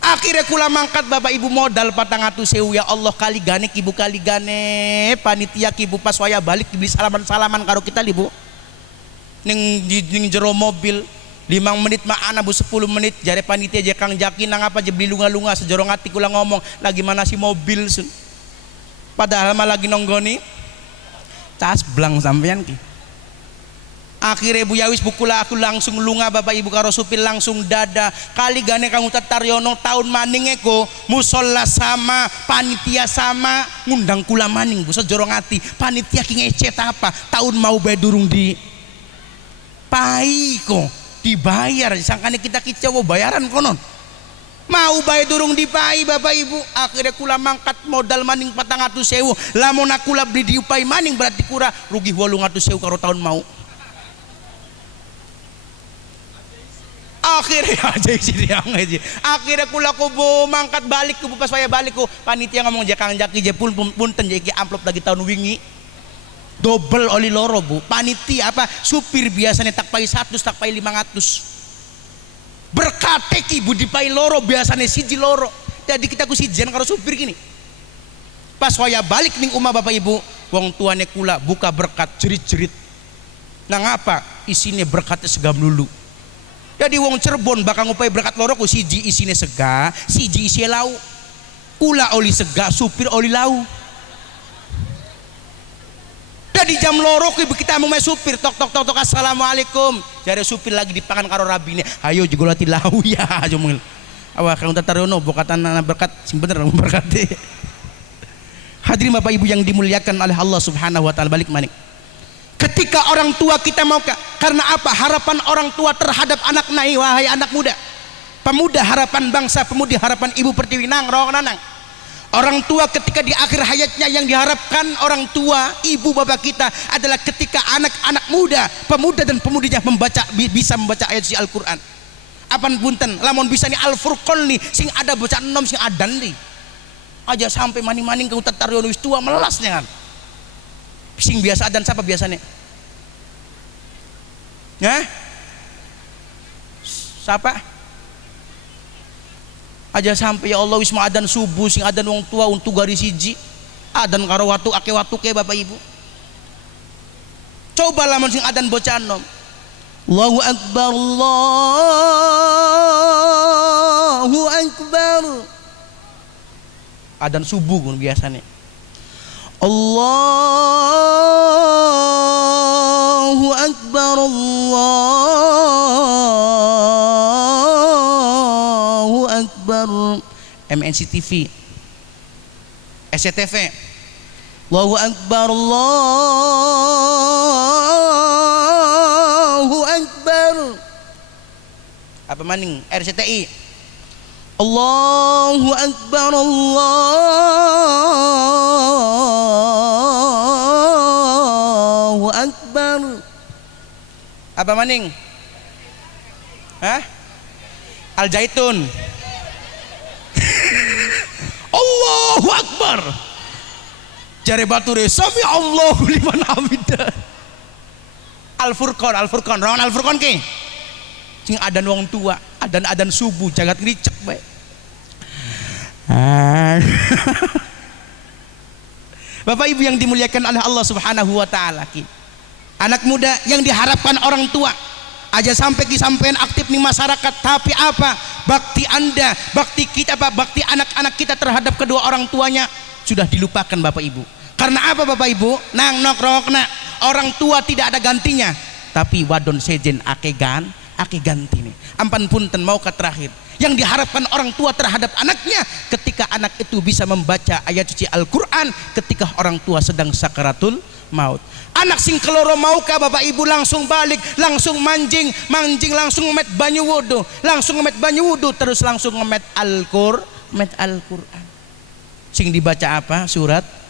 Akhirnya kula mangkat Bapak Ibu modal 400.000 ya Allah kali gane ibu kali gane panitia ibu pas waya balik dibeli salaman-salaman karo kita ibu. Ning jero mobil 5 menit mah ana Bu 10 menit jare panitia je Kang Jaki nang apa je beli lunga-lunga sejero ngati kula ngomong lagi mana si mobil sun. Padahal mah lagi nonggoni tas blang sampean ki. Akhirnya Bu Yawis bukula aku langsung lunga Bapak Ibu karo supir langsung dada kali gane kamu Taryono tahun maning eko musola sama panitia sama ngundang kula maning Bu sejero ngati panitia ki ngecet apa tahun mau bae durung di pai kok dibayar sangkane kita kecewa bayaran konon mau bayar durung dipai Bapak Ibu. Akhirnya kula mangkat modal maning 400.000 lamun kula beli diupai maning berarti kura rugi 800.000 karo tahun mau. Akhirnya aja isi dia ngaji. Akhirnya kula kubu mangkat balik kubu pas saya balik ku panitia ngomong je Kang Jaki je punten je iki amplop lagi tahun wingi. Double oli loro Bu. Panitia apa supir biasanya tak pai 100 tak pai 500. Berkate ki Bu dipai loro biasanya siji loro. Jadi kita ku sijian karo supir gini. Pas waya balik ning umah Bapak Ibu, wong tuane kula buka berkat jerit-jerit. Nah ngapa? Isine berkatnya segam dulu. Jadi wong Cirebon bakal ngupai berkat loro ku siji isine sega, siji isi lau. Kula oli sega, supir oli lau. Di jam loro ibu kita mau supir tok assalamualaikum jare supir lagi dipangan karo rabine ayo jegolati lau ya aja mungil awak Kang Taryono bokatan berkat sing bener berkati. Hadirin Bapak Ibu yang dimuliakan oleh Allah Subhanahu wa taala balik manik ketika orang tua kita mau karena apa harapan orang tua terhadap anak nai wahai anak muda pemuda harapan bangsa pemudi harapan Ibu Pertiwi nang rong nanang. Orang tua ketika di akhir hayatnya yang diharapkan orang tua ibu bapak kita adalah ketika anak-anak muda pemuda dan pemudinya bisa membaca ayat suci Al-Quran. Apan punten lamun bisa nih Al-Furqan nih sing ada bacaan nom sing adan nih aja sampai maning-maning kau tataryo wis tua melasnya kan. Sing biasa adan siapa biasanya? Ya? Siapa? Aja sampai ya Allah wis adan subuh sing adan wong tua untuk garis siji. Adan karo watu ake watu ke Bapak Ibu. Coba lamun sing adan bocah nom. Allahu akbar Allahu akbar. Adan subuh kun biasanya. Allahu akbar Allahu akbar. MNC TV, SCTV. Allahu akbar Allahu akbar. Apa maning RCTI. Allahu akbar Allahu akbar. Apa maning? Hah? Al Zaitun. Allahu akbar. Jare bature sami Allahu liman hamidah. Al Furqan rawan Al Furqan ke sing adan wong tua, adan subuh jagat ngicek bae. Bapak Ibu yang dimuliakan oleh Allah Subhanahu wa taala, anak muda yang diharapkan orang tua aja sampai sampean aktif di masyarakat, tapi apa bakti Anda, bakti kita, bakti anak-anak kita terhadap kedua orang tuanya sudah dilupakan Bapak Ibu. Karena apa Bapak Ibu? Nang nok rokna, orang tua tidak ada gantinya, tapi wadon sejen ake ganti nih. Ampan punten mau ke terakhir. Yang diharapkan orang tua terhadap anaknya ketika anak itu bisa membaca ayat suci Al-Quran ketika orang tua sedang sakaratul maut. Anak sing keloro mau ka Bapak Ibu langsung balik, langsung manjing langsung ngemet banyu wudu, terus langsung ngemet Al-Quran. Sing dibaca apa? Surat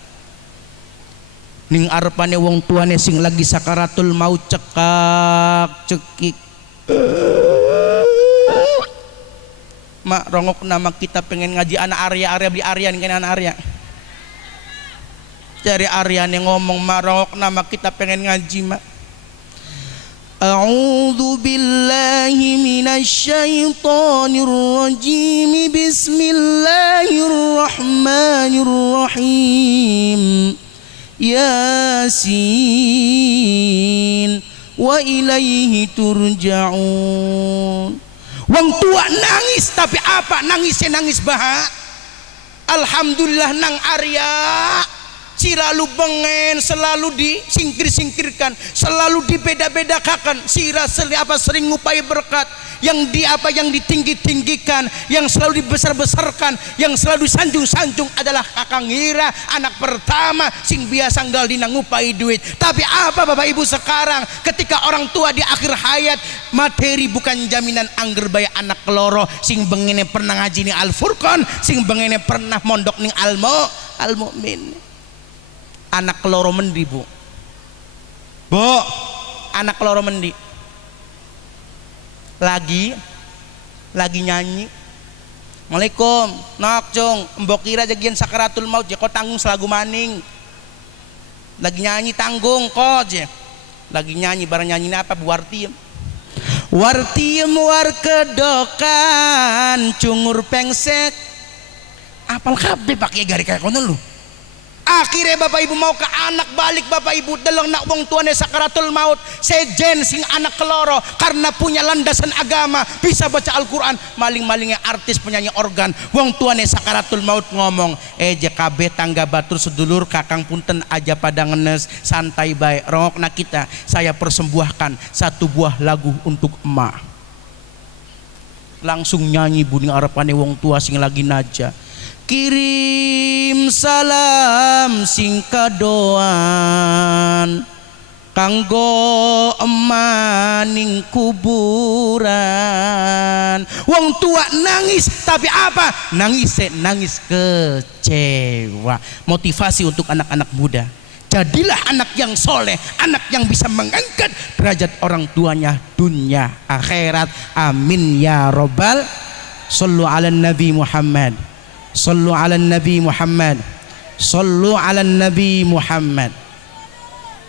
ning arepane wong tuane sing lagi sakaratul maut cekik. Mak rongok nama kita pengen ngaji anak Arya beli Arya nih anak Arya. Cari Arya nih ngomong mak rongok nama kita pengen ngaji mak. A'udzu billahi minasyaitonir rajim. Bismillahirrahmanirrahim. Yasin wa ilaihi turja'un. Wong tua nangis, tapi apa nangisnya? Nangis baha. Alhamdulillah nang Arya selalu bengen, selalu disingkirkan, selalu dibeda-bedakan. Sering ngupai berkat yang ditinggi-tinggikan, yang selalu dibesar-besarkan, yang selalu disanjung-sanjung adalah Kakang Hira, anak pertama sing biasa nggal dina ngupai duit. Tapi apa Bapak Ibu sekarang ketika orang tua di akhir hayat, materi bukan jaminan angger baya anak keloro sing bengene pernah ngaji ning Al Furqan, sing bengene pernah mondok ning Al Mu'min. Anak keloro mendi Bu, anak keloro mendi lagi nyanyi. Assalamualaikum nok cung mbok kira jagian sakaratul maut ya kau tanggung selagu maning. Lagi nyanyi tanggung kok je. Lagi nyanyi bareng nyanyi apa Bu? Wartiem war kedokan cungur pengsek apal kabeh pakai gari kayak kono lu. Akhirnya Bapak Ibu mau ke anak balik Bapak Ibu deleng nak wong tuane sakaratul maut sejen sing anak keloro karena punya landasan agama bisa baca Al-Quran. Maling-malingnya artis penyanyi organ wong tuane sakaratul maut ngomong JKB tangga batur sedulur kakang punten aja pada ngenes santai baik rongokna kita saya persembuhkan satu buah lagu untuk emak. Langsung nyanyi buning arepane wong tua sing lagi naja. Kirim salam sing kadoan kanggo emaning kuburan. Wong tua nangis, tapi apa? Nangis kecewa. Motivasi untuk anak-anak muda, jadilah anak yang soleh, anak yang bisa mengangkat derajat orang tuanya dunia akhirat. Amin ya robbal. Sallu ala Nabi Muhammad Sallu ala Nabi Muhammad. Sallu ala Nabi Muhammad.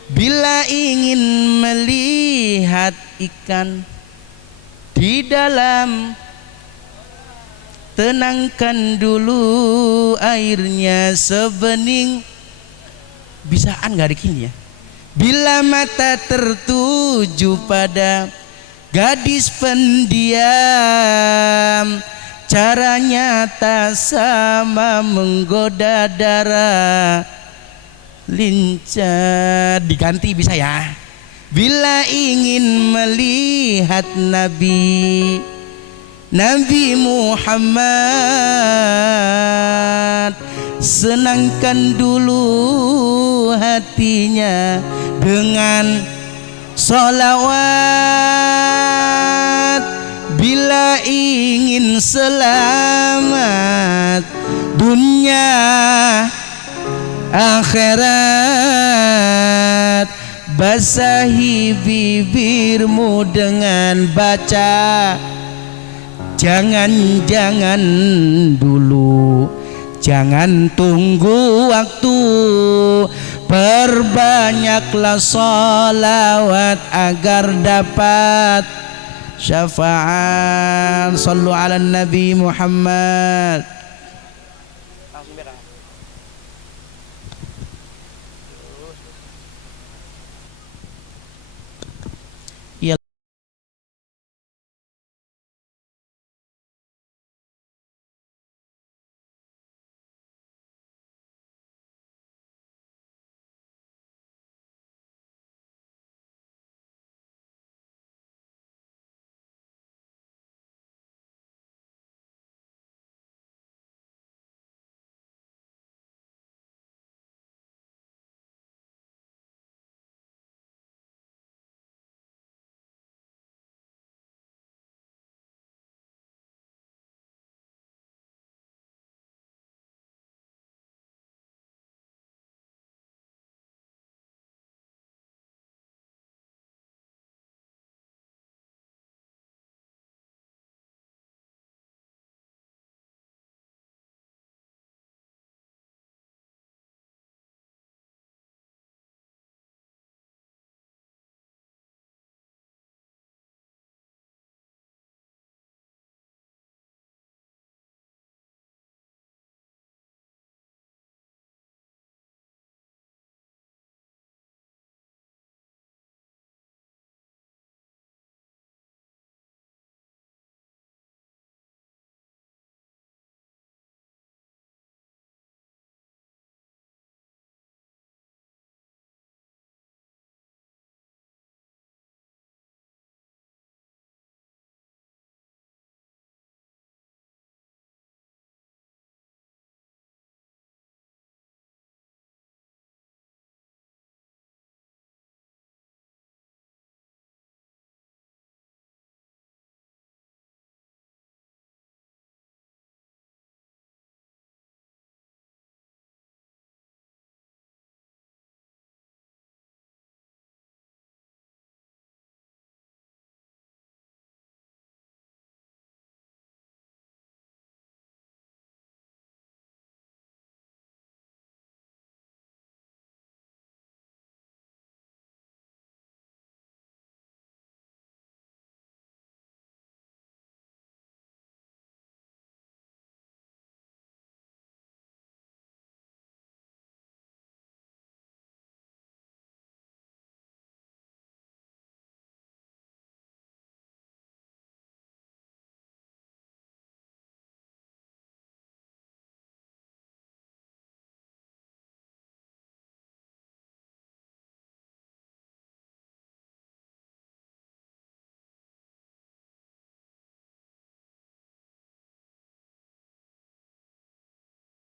Bila ingin melihat ikan di dalam, tenangkan dulu airnya sebening. Bisaan gak dikini ya. Bila mata tertuju pada gadis pendiam, caranya tak sama menggoda darah lincah. Diganti bisa ya. Bila ingin melihat Nabi Muhammad, senangkan dulu hatinya dengan sholawat. Bila ingin selamat dunia akhirat, basahi bibirmu dengan baca. Jangan dulu, jangan tunggu waktu, perbanyaklah sholawat agar dapat syafaat. Sallu ala Nabi Muhammad.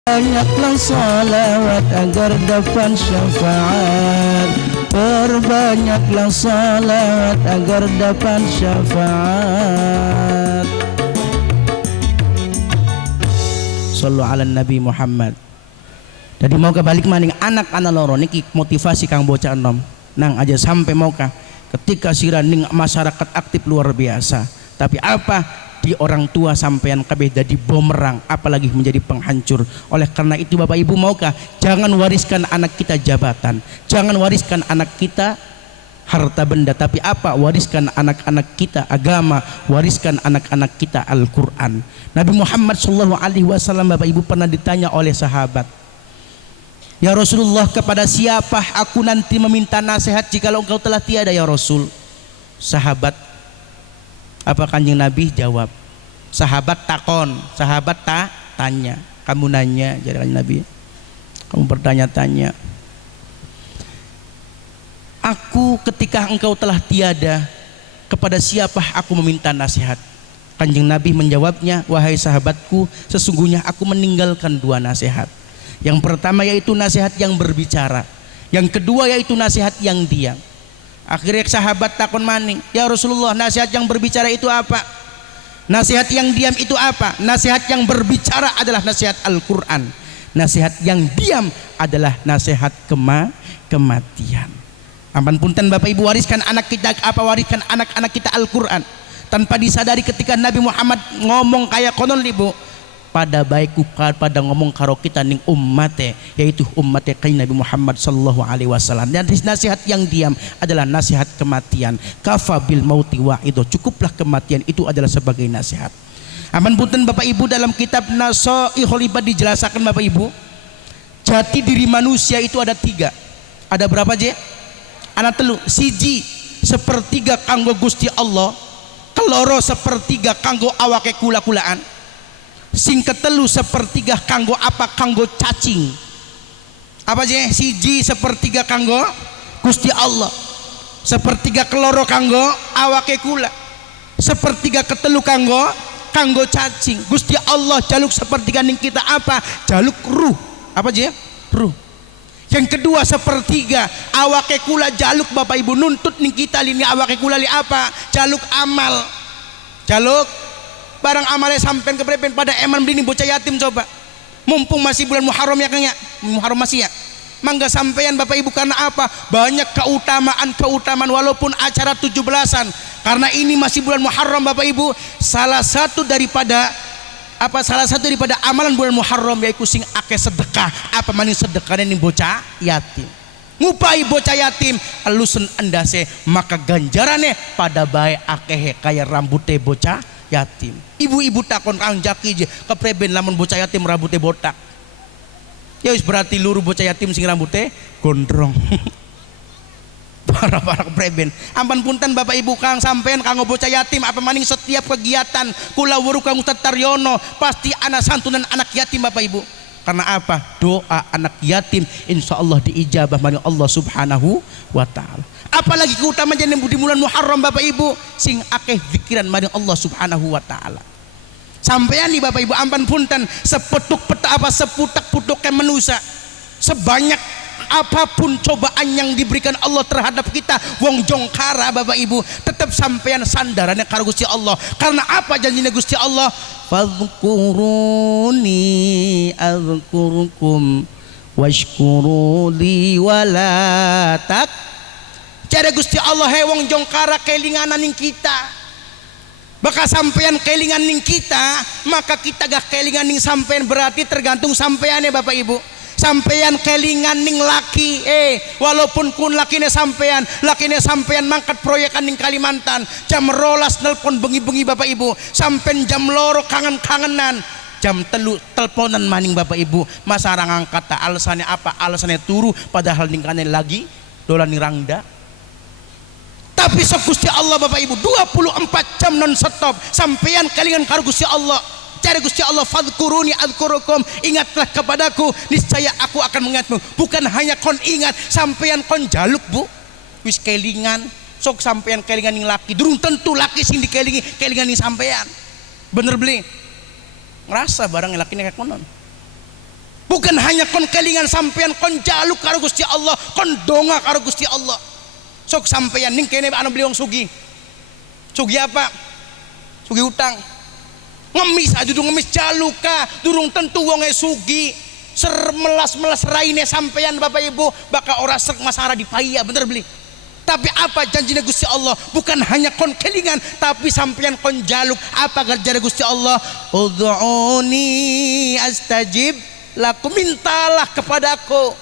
Banyaklah salawat agar dapat syafaat. Perbanyaklah salawat agar dapat syafaat. Sallu ala Nabi Muhammad. Jadi mau ke balik maning anak-anak loro niki motivasi kang bocah enom nang aja sampai mau ketika sira ning masyarakat aktif luar biasa. Tapi apa? Tapi orang tua sampean kabeh dadi bumerang, apalagi menjadi penghancur. Oleh karena itu Bapak Ibu, maukah jangan wariskan anak kita jabatan, jangan wariskan anak kita harta benda, tapi apa? Wariskan anak-anak kita agama, wariskan anak-anak kita Al-Quran. Nabi Muhammad SAW Bapak Ibu pernah ditanya oleh sahabat, ya Rasulullah, kepada siapa aku nanti meminta nasihat jikalau engkau telah tiada ya Rasul? Sahabat, apa Kanjeng Nabi jawab? Sahabat takon, sahabat tanya, kamu nanya, jadi Kanjeng Nabi, kamu bertanya-tanya, aku ketika engkau telah tiada, kepada siapa aku meminta nasihat? Kanjeng Nabi menjawabnya, wahai sahabatku, sesungguhnya aku meninggalkan dua nasihat. Yang pertama yaitu nasihat yang berbicara, yang kedua yaitu nasihat yang diam. Akhirnya sahabat takon maning, ya Rasulullah, nasihat yang berbicara itu apa? Nasihat yang diam itu apa? Nasihat yang berbicara adalah nasihat Al-Quran, nasihat yang diam adalah nasihat kematian. Ampun punten Bapak Ibu, wariskan anak kita apa? Wariskan anak-anak kita Al-Quran. Tanpa disadari ketika Nabi Muhammad ngomong kayak konon ibu, pada baikku pada ngomong karo kita ning ummate, yaitu ummate kain Nabi Muhammad sallallahu alaihi wasallam. Dan nasihat yang diam adalah nasihat kematian. Kafa bil mauti wa'ido, cukuplah kematian itu adalah sebagai nasihat. Aman punten Bapak Ibu, dalam kitab Nasaihul Ibad dijelaskan Bapak Ibu, jati diri manusia itu ada tiga. Ada berapa je? Ana telu. Siji sepertiga kanggo Gusti Allah, keloro sepertiga kanggo awake kula-kulaan, sing ketelu sepertiga kanggo apa? Kanggo cacing. Apa je? Siji sepertiga kanggo Gusti Allah, sepertiga keloro kanggo awake kula, sepertiga ketelu kanggo cacing. Gusti Allah jaluk sepertiga ning kita apa? Jaluk ruh. Apa je? Ruh. Yang kedua sepertiga awake kula jaluk Bapak Ibu nuntut ning kita lini awake kula li apa? Jaluk amal. Jaluk barang amalnya sampean keprepen pada eman beli bocah yatim. Coba mumpung masih bulan Muharram ya Kang ya, Muharram masih ya, mangga sampean Bapak Ibu, karena apa? Banyak keutamaan walaupun acara 17-an, karena ini masih bulan Muharram Bapak Ibu. Salah satu daripada amalan bulan Muharram yaitu sing akeh sedekah. Apa maning sedekahnya ning bocah yatim, ngupai bocah yatim elusen endase, maka ganjarannya pada bae akeh kaya rambute bocah yatim. Ibu-ibu takon Kang Jaki je, kepreben lamun bocah yatim rambutnya botak? Ya wis berarti luru bocah yatim sing rambutnya gondrong. Para kepreben. Ampun punten Bapak Ibu, Kang sampean kanggo bocah yatim apa maning setiap kegiatan kula weruh Kang Ustaz Taryono pasti ana santunan anak yatim Bapak Ibu. Karena apa? Doa anak yatim insya Allah diijabah maning Allah Subhanahu wa taala. Apalagi keutamaan di bulan Muharram Bapak Ibu, sing akeh zikiran maring Allah Subhanahu wa taala. Sampean nih Bapak Ibu, ampun punten seputak-putuk ke manusia, sebanyak apapun cobaan yang diberikan Allah terhadap kita wong jongkara Bapak Ibu, tetap sampean sandarannya karo Gusti Allah. Karena apa janjinya Gusti Allah? Fadhkuruni azkurkum washkuruli wala tak. Cara Gusti Allah he wong jongkara kelinganan ning kita. Baka sampean kelingan ning kita, maka kita gak kelingan ning sampean, berarti tergantung sampeannya Bapak Ibu. Sampean kelingan ning laki, walaupun kun lakine sampean mangkat proyekan ning Kalimantan, jam 12 nelpon bengi-bengi Bapak Ibu, sampean jam loro kangen-kangenan, jam telu teleponan maning Bapak Ibu, masa orang angkat alasannya apa? Alasannya turu, padahal ning kane lagi dolan ning rangda. Tapi sok Gusti Allah Bapak Ibu 24 jam non stop sampean kelingan karo Gusti Allah. Cari Gusti Allah, fadhkuruni adzkurukum, ingatlah kepadaku niscaya aku akan mengingatmu. Bukan hanya kon ingat, sampean kon jaluk Bu, wis kelingan, sok sampean kelingan ning laki, durung tentu laki sing dikelingi kelingan ning sampean. Bener beli ngerasa barang laki nek konon. Bukan hanya kon kelingan, sampean kon jaluk karo Gusti Allah, kon donga karo Gusti Allah. Sok sampean ning kene anu beli wong sugi. Sugi apa? Sugi utang. Ngemis aja durung ngemis jaluka, durung tentu wonge sugi. Melas raine sampean Bapak Ibu, bakal ora srek masara dipaya, bener beli. Tapi apa janjinya Gusti Allah? Bukan hanya kon kelingan, tapi sampeyan kon jaluk. Apa ganjaran Gusti Allah? Ud'uni astajib lakum, mintalah kepadaku,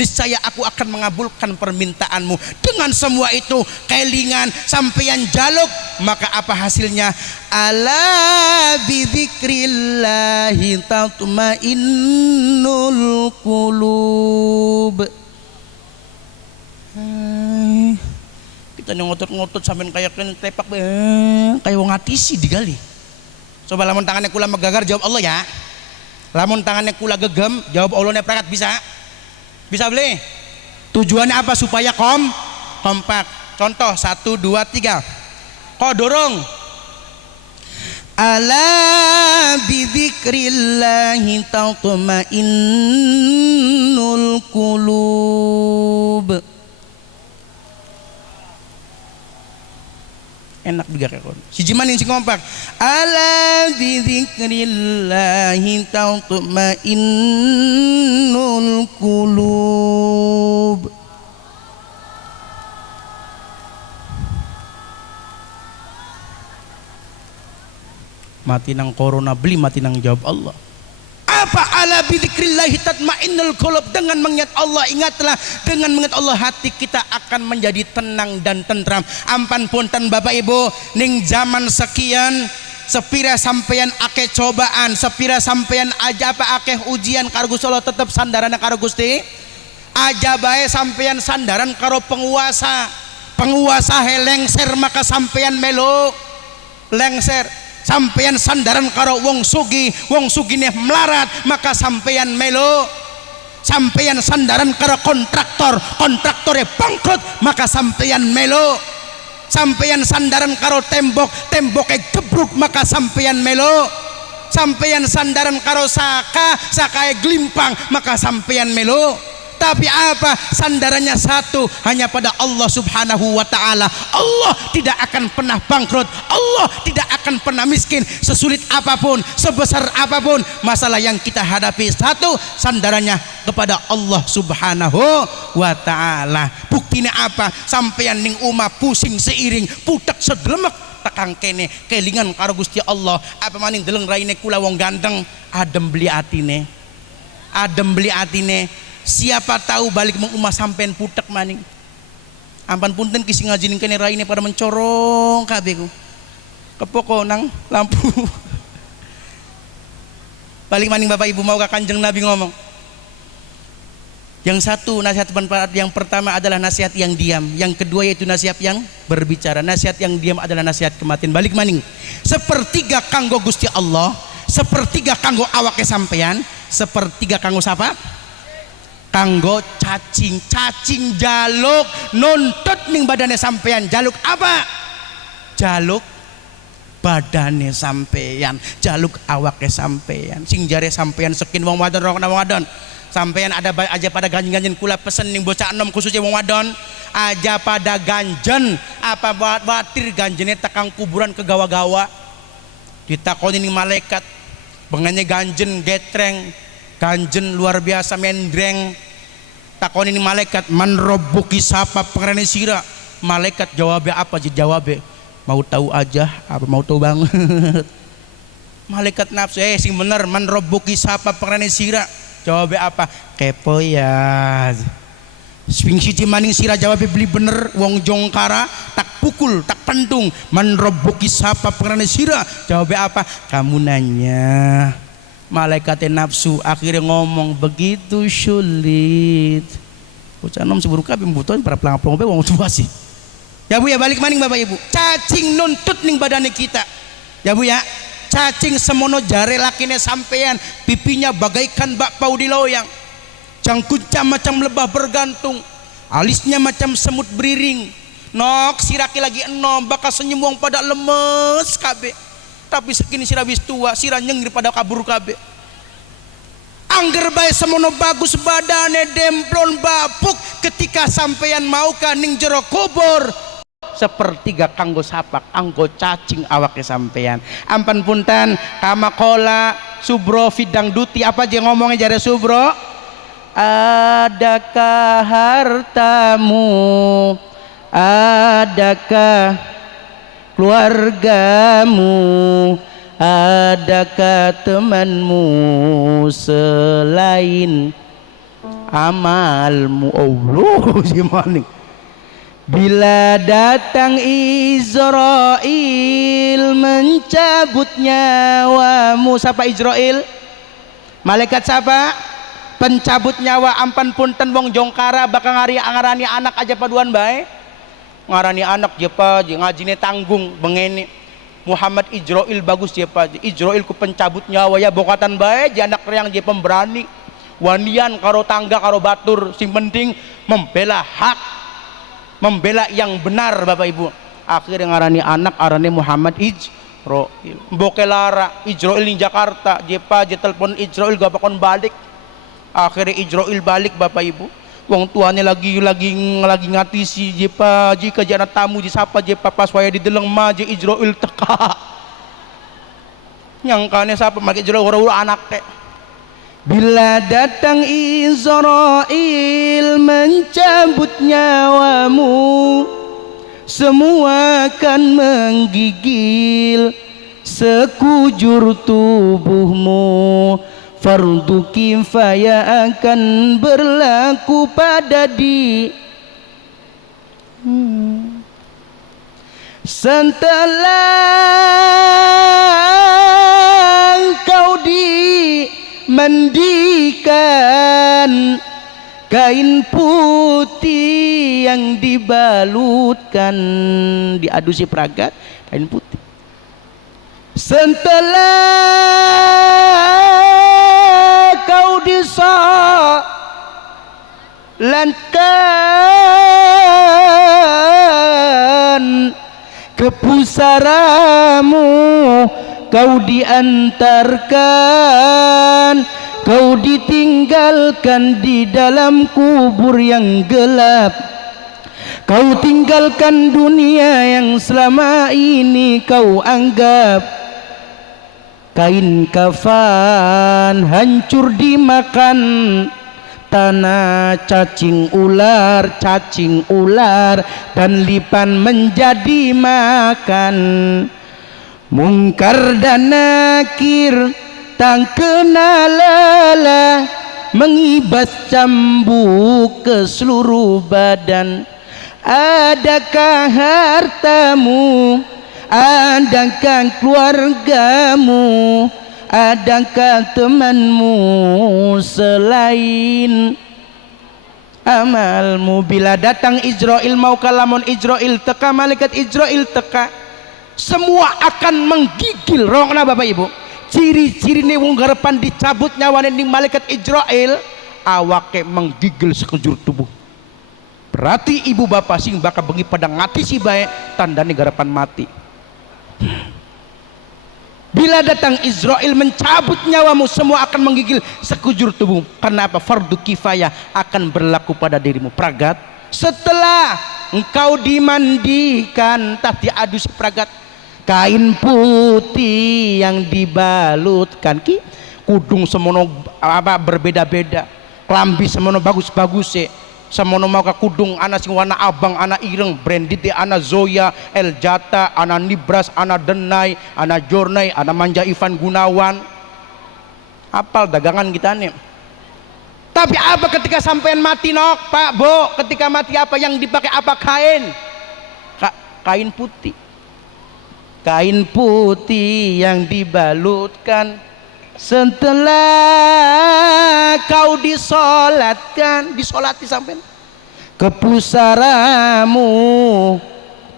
niscaya aku akan mengabulkan permintaanmu. Dengan semua itu kelingan sampeyan jaluk, maka apa hasilnya? Ala bidzikrillahi tatmainnul qulub. Kita ngotot-ngotot sampean kayak tepak kayak wong atisi digali. Coba lamun tangannya kula megagar jawab Allah ya. Lamun tangannya kula gegem jawab Allah neprakat bisa. Bisa boleh. Tujuannya apa? Supaya kompak. Contoh 1 2 3. Kok dorong? Ala bidzikrillahi tatmainnul qulub. Enak juga kan. Siji maning sing kompak. Ala bidzikrillahi tatmainnul qulub. Mati nang corona beli, mati nang jawab Allah. Apa ala bidzikrillahi tatmainnul qulub, dengan mengingat Allah, ingatlah dengan mengingat Allah hati kita akan menjadi tenang dan tentram. Ampan punten Bapak Ibu, ning zaman sekian sepira sampeyan akeh cobaan, sepira sampeyan aja apa akeh ujian karo Gusti Allah, tetep sandaran karo Gusti. Aja bae sampeyan sandaran karo penguasa, penguasa he lengser maka sampeyan melo lengser. Sampeyan sandaran karo wong sugi nih melarat maka sampeyan melo. Sampeyan sandaran karo kontraktornya bangkrut maka sampeyan melo. Sampeyan sandaran karo temboknya gebruk maka sampeyan melo. Sampeyan sandaran karo sakae glimpang maka sampeyan melo. Tapi apa? Sandarannya satu, hanya pada Allah Subhanahu wa Ta'ala. Allah tidak akan pernah bangkrut, Allah tidak akan pernah miskin. Sesulit apapun, sebesar apapun masalah yang kita hadapi, satu, sandarannya kepada Allah Subhanahu wa Ta'ala. Buktinya apa? Sampeyan ning umah pusing seiring, putek sedelemek tekang kene kelingan karo Gusti Allah. Apa maning deleng raine kula wong ganteng, adem beli atine, adem beli atine. Siapa tahu balik mengumah sampean putek maning. Ampan punten kisi ngajinin kene raine pada mencorong kabeh ku. Kepoko nang lampu. Balik maning Bapak Ibu, mau ka Kanjeng Nabi ngomong. Yang satu nasihat bermanfaat, yang pertama adalah nasihat yang diam, yang kedua yaitu nasihat yang berbicara. Nasihat yang diam adalah nasihat kematian. Balik maning. Sepertiga kanggo Gusti Allah, sepertiga kanggo awake sampean, sepertiga kanggo sapa? Kanggo cacing jaluk nuntut ning badane sampeyan. Jaluk apa? Jaluk badane sampeyan, jaluk awake sampeyan. Sing jare sampeyan sekin wong wadon rokna wong wadon. Sampeyan ada aja pada ganjen-ganjen kula pesen ning bocah enom khususnya wong wadon, aja pada ganjen apa batir ganjene tekang kuburan ke gawa-gawa. Ditakoni ning malaikat, bengane ganjen getreng, ganjen luar biasa mendreng. Takoni ning malaikat, man robbuki, sapa pengerane sira? Malaikat jawabnya apa? Jawabnya mau tahu aja, apa mau tahu banget. Malaikat nafsu, sing bener, man robbuki, sapa pengerane sira? Jawabnya apa? Kepo ya. Swing siji maning sira jawabnya beli bener, wong jongkara tak pukul tak pentung. Man robbuki, sapa pengerane sira? Jawabnya apa? Kamu nanya. Malaikat nafsu akhirnya ngomong, begitu sulit. Bocah nom seburu kabeh mbutuhan para pelang-pelang wong tua sih. Ya Bu ya, balik maning Bapak Ibu. Cacing nuntut ning badane kita. Ya Bu ya. Cacing semono jare lakine sampean, pipinya bagaikan bakpao di loyang. Jangkutnya macam lebah bergantung, alisnya macam semut beriring. Nok siraki lagi enom bakal senyum wong pada lemes kabeh. Tapi sekini sira wis tua, sira nyengir pada kabur kabeh. Angger bae semono bagus badane demplon bapuk, ketika sampeyan mau ka ning jero kubur, sepertiga kanggo sapak, anggo cacing awake sampeyan. Ampan punten kamakola Subro Fidang Duti, apa aja ngomongnya jare Subro? Adakah hartamu, adakah keluargamu, adakah temanmu selain amalmu? Allah si maning. Bila datang Israel mencabut nyawamu. Siapa Israel? Malaikat siapa? Pencabut nyawa. Ampan punten wong jongkara bakal ngarani anak aja paduan bae. Ngarani anak jepa ngajine tanggung bengene. Muhammad Israel bagus jepa. Israel ku pencabut nyawa ya bokatan bae je anak yang je pemberani. Wanian karo tangga karo batur, sing penting membela hak, membela yang benar Bapak Ibu. Akhirnya ngarani anak arane Muhammad Israel. Mboke lara Israel di Jakarta, jepa je telepon Israel gak bakon balik. Akhirnya Israel balik Bapak Ibu. Wong tuane lagi ngatisi jepa jika jana tamu di sapa jepa pas waya di deleng ma je Israel teka. Nyangkane sapa make Israel ora anak teh. Bila datang Israel mencabut nyawamu, semua akan menggigil sekujur tubuhmu. Fardu kifayah akan berlaku pada setelah kau dimandikan kain putih yang dibalutkan, diadusi peragat kain putih. Setelah kau disolatkan ke pusaramu, kau diantarkan, kau ditinggalkan di dalam kubur yang gelap. Kau tinggalkan dunia yang selama ini kau anggap kain kafan, hancur dimakan tanah cacing ular dan lipan menjadi makan. Mungkar dan nakir tak kenal lelah, mengibas cambuk ke seluruh badan. Adakah hartamu, adakah keluargamu, adakah temanmu selain amalmu? Bila datang Israel, mau kalamun Israel teka, malaikat Israel teka, semua akan menggigil. Rongna Bapak Ibu, ciri-ciri nih wong garepan dicabut nyawane ning malaikat Israel, awake menggigil sekujur tubuh. Berarti ibu bapak sing bakal bengi pada ngati si bae, tandane garepan mati. Bila datang Israel mencabut nyawamu, semua akan menggigil sekujur tubuh. Karena apa? Fardu kifayah akan berlaku pada dirimu. Pragat, setelah engkau dimandikan, tah diadu si pragat, kain putih yang dibalutkan ki kudung semono apa berbeda-beda, klambi semono bagus-bagus ya. Semono mau ka kudung ana sing warna abang, ana ireng, branded ana Zoya, El Jata, ana Nibras, ana Denai, ana Jornai, ana Manja Ivan Gunawan. Apal dagangan kita nih. Tapi apa ketika sampean mati nok Pak Bo? Ketika mati apa yang dipakai? Apa kain? Kain putih. Kain putih yang dibalutkan. Setelah kau disolatkan, disolati sampai ke pusaramu,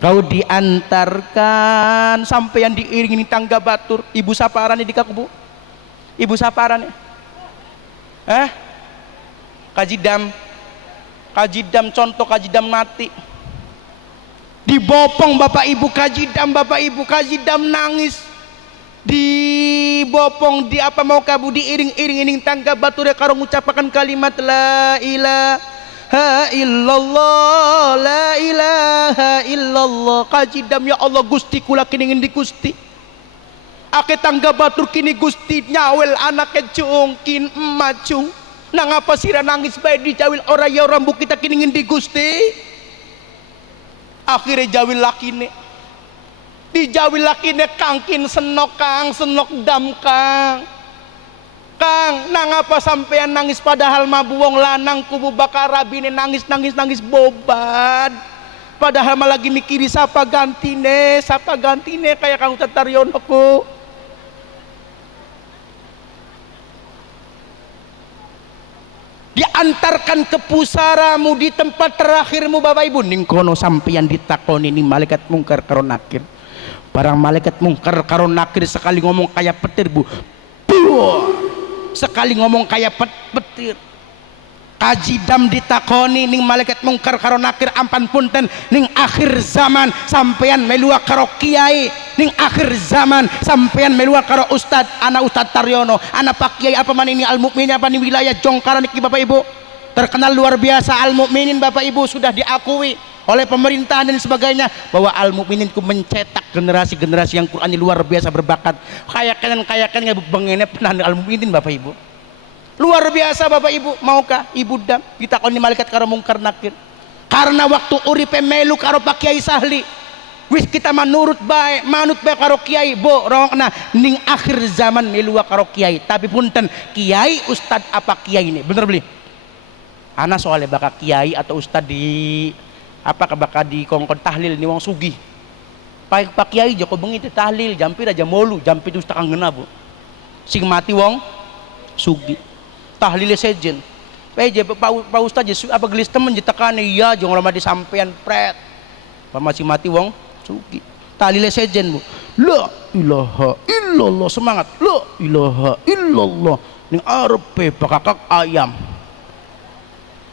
kau diantarkan sampai yang diiringi tangga batur. Ibu saparane di kaku Bu? Ibu saparane? Kajidam contoh kajidam mati. Dibopong Bapak Ibu kajidam, Bapak Ibu kajidam nangis. Dibopong di apa mau kabu diiring-iring tangga batur ya karo ngucapakan kalimat la ilaha illallah, la ilaha illallah. Kajidam ya Allah Gusti kula kini ngin di Gusti. Ake tangga batur kini Gusti nyawel anaknya jungkin emacung. Nang apa sira nangis bae dijawil ora ya rambu kita kini ngin di Gusti. Akhirnya jawil lakine, dijawil lakine kangkin senok kang, senok dam kang. Kang, nangapa sampean nangis padahal mabuwong lanang kubu bakar rabine nangis bobat. Padahal malah lagi mikiri siapa gantine kayak Kang Ustaz Taryono ku. Diantarkan ke pusaramu di tempat terakhirmu Bapak Ibu, ning kono sampeyan ditakoni ning malaikat mungkar karo nakir. Barang malaikat mungkar karo nakir sekali ngomong kayak petir Bu. Sekali ngomong kayak petir. Kaji dam ditakoni ning malaikat mungkar karo nakir, ampan punten ning akhir zaman sampeyan melua karo kiai, ning akhir zaman sampeyan melua karo ustad, ana Ustad Taryono, ana Pak Kiai apa man ini Al Mukminin apa nih wilayah Jongkara niki Bapak Ibu, terkenal luar biasa Al Mukminin Bapak Ibu, sudah diakui oleh pemerintahan dan sebagainya bahwa Al Mukminin ku mencetak generasi-generasi yang Qur'annya luar biasa berbakat. Kayakan nggak bengene pernah Al Mukminin Bapak Ibu. Luar biasa Bapak Ibu. Maukah Ibu dam ditakoni malaikat karo mungkar nakir? Karena waktu uripe melu karo Pak Kiai Sahli, wis kita manut bae karo Kiai bo rongna ning akhir zaman melu karo Kiai. Tapi punten Kiai Ustad apa Kiai ini? Bener beli? Ana soalnya bakal Kiai atau Ustad di apa bakal di kongkon tahlil ni wong sugih. Pak Kiai Joko bengi tahlil jampi aja molu, jampi itu takang ngena Bu. Sing mati wong sugih. Tahlile sejen peje Pak Ustaz apa gelis temen ditekane iya jong lama disampean pret masih mati wong sugi tahlile sejen Bu, la ilaha illallah, semangat la ilaha illallah ning arepe bakakak ayam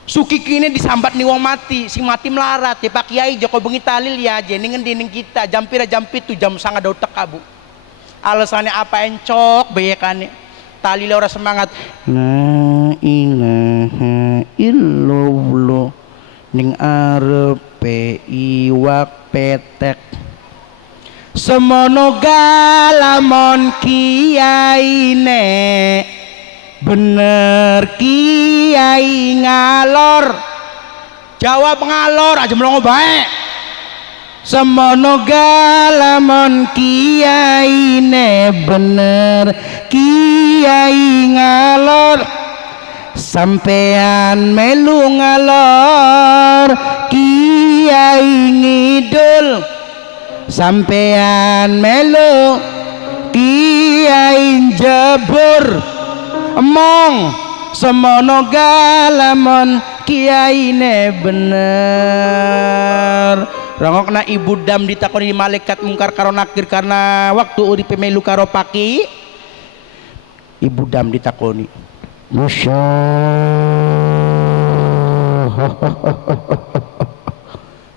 suki kini disambat nih wong mati, sing mati melarat ya Pak Kiai Joko bengi tahlil ya aja ning ngendi ning kita jampira jampit tuh jam 09.30 teka Bu, alasannya apa encok bayekane tali orang semangat la ilaha illallah ning arepe iwak petek semono galamon kiyaine bener kiai ngalor, jawab ngalor aja melongo bae. Semono galamon kiyaine bener kiai ngalor, sampean melu ngalor kiai ngidul, sampean melu kiai jebur emong semono galamon kiyaine bener. Rongokna Ibu dam ditakoni malaikat mungkar karo nakir karena waktu uripe melu karo paki. Ibu dam ditakoni Masya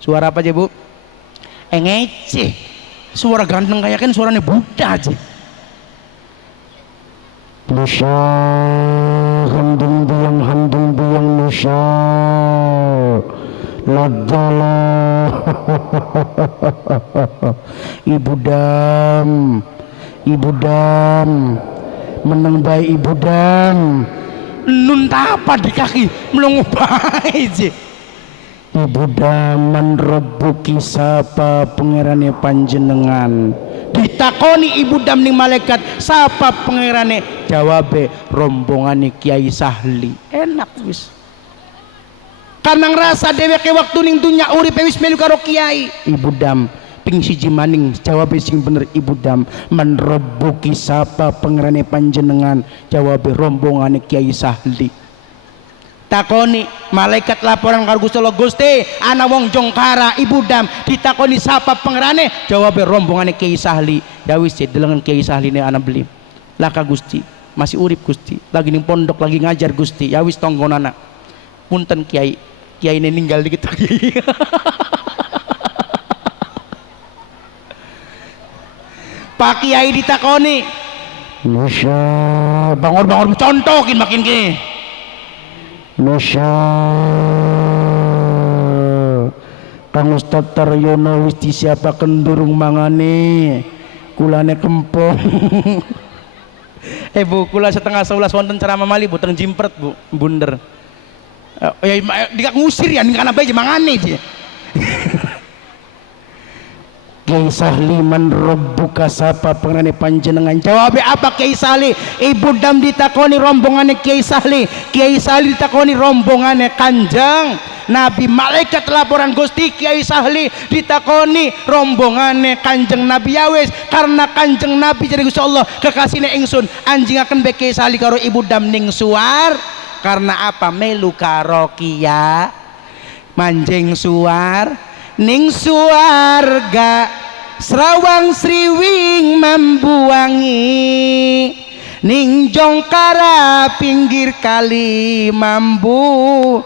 suara apa aja Bu? Ngece suara ganteng kayak kan suaranya Buddha aja. Masya handung buyang Masya ladala Ibu dam menang baik Ibu dam nun tapa di kaki melongo baik je Ibu dam man rabbuki sapa pangerane panjenengan, ditakoni Ibu dam ning malaikat sapa pangerane, jawabe rombongane Kiai Sahli. Enak wis karena ngerasa dheweke waktu ning dunya uripe wis melu karo kiai. Ibu dam ping siji maning jawab sing bener Ibu dam man rabbuki sapa pangerane panjenengan, jawab rombongane Kiai Sahli. Takoni malaikat laporan karo Gusti Allah, Gusti ana wong Jongkara. Ibu dam ditakoni sapa pangerane, jawab rombongane Kiai Sahli. Ya wis delengen Kiai Sahli ne ana beli laka Gusti masih urip Gusti lagi ning pondok lagi ngajar Gusti. Ya wis tonggonana punten Kiai ini ninggal dikit lagi. Pak Kiai ditakoni Masya bangun contohin makin ke Masya Kang Ustaz Taryono wis disiapaken durung mangane kulane kempong. Bu kula setengah 11 wonten ceramah malih Bu teng jimpret Bu bunder. Ya dikak ngusir ya ning kana bae mangane je. Kiai Sahli, man rabbuka, sapa pengenane panjenengan? Jawab apa Kiai Sahli? Ibu Dam ditakoni rombongane Kiai Sahli, Kiai Sahli ditakoni rombongane Kanjeng Nabi. Malaikat laporan Gusti, Kiai Sahli ditakoni rombongane Kanjeng Nabi. Ya wis, karena Kanjeng Nabi jadi Gusti Allah kekasihne ingsun, anjingaken be Kiai Sahli karo Ibu Dam ning suar. Karena apa? Melu karaoke manjing suar ning suarga, Serawang Sriwing membuangi, ning Jongkara pinggir kali mambu.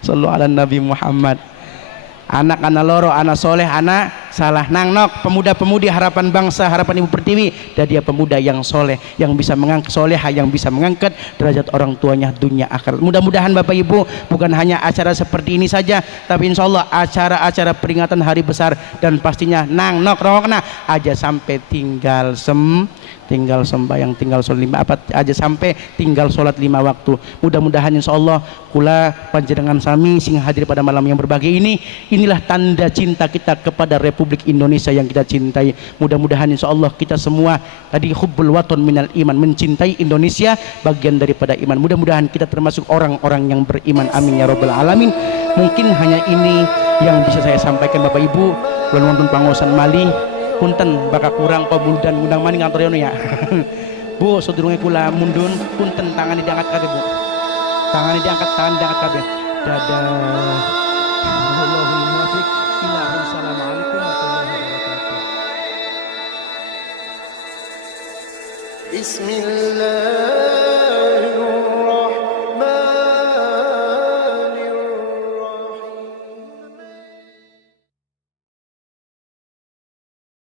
Sallu ala Nabi Muhammad. Anak-anak loro, anak soleh, anak salah. Nang nok, pemuda-pemudi harapan bangsa, harapan Ibu Pertiwi. Dan dia pemuda yang soleh, yang bisa mengangkat soleha, yang bisa mengangkat derajat orang tuanya dunia akhirat. Mudah-mudahan Bapak Ibu bukan hanya acara seperti ini saja, tapi insya Allah acara-acara peringatan hari besar dan pastinya nang nok rongokna aja sampai tinggal sembahyang, tinggal sholat 5 apa aja sampai tinggal sholat 5 waktu. Mudah-mudahan insya Allah kula panjenengan sami sing hadir pada malam yang berbahagia ini, inilah tanda cinta kita kepada Republik Indonesia yang kita cintai. Mudah-mudahan insya Allah kita semua tadi hubbul waton minal iman, mencintai Indonesia bagian daripada iman. Mudah-mudahan kita termasuk orang-orang yang beriman, amin ya rabbal alamin. Mungkin hanya ini yang bisa saya sampaikan Bapak Ibu. Kula nuwun pangaosan malih, punten bakal kurang pabuludan ngundang maning ngantor yono ya. Bu, sedurunge kula mundun, punten tangan diangkat kabeh Bu. Tangan diangkat kabeh. Dadah. Allahumma muwaffiq. Assalamualaikum warahmatullahi wabarakatuh. Bismillah.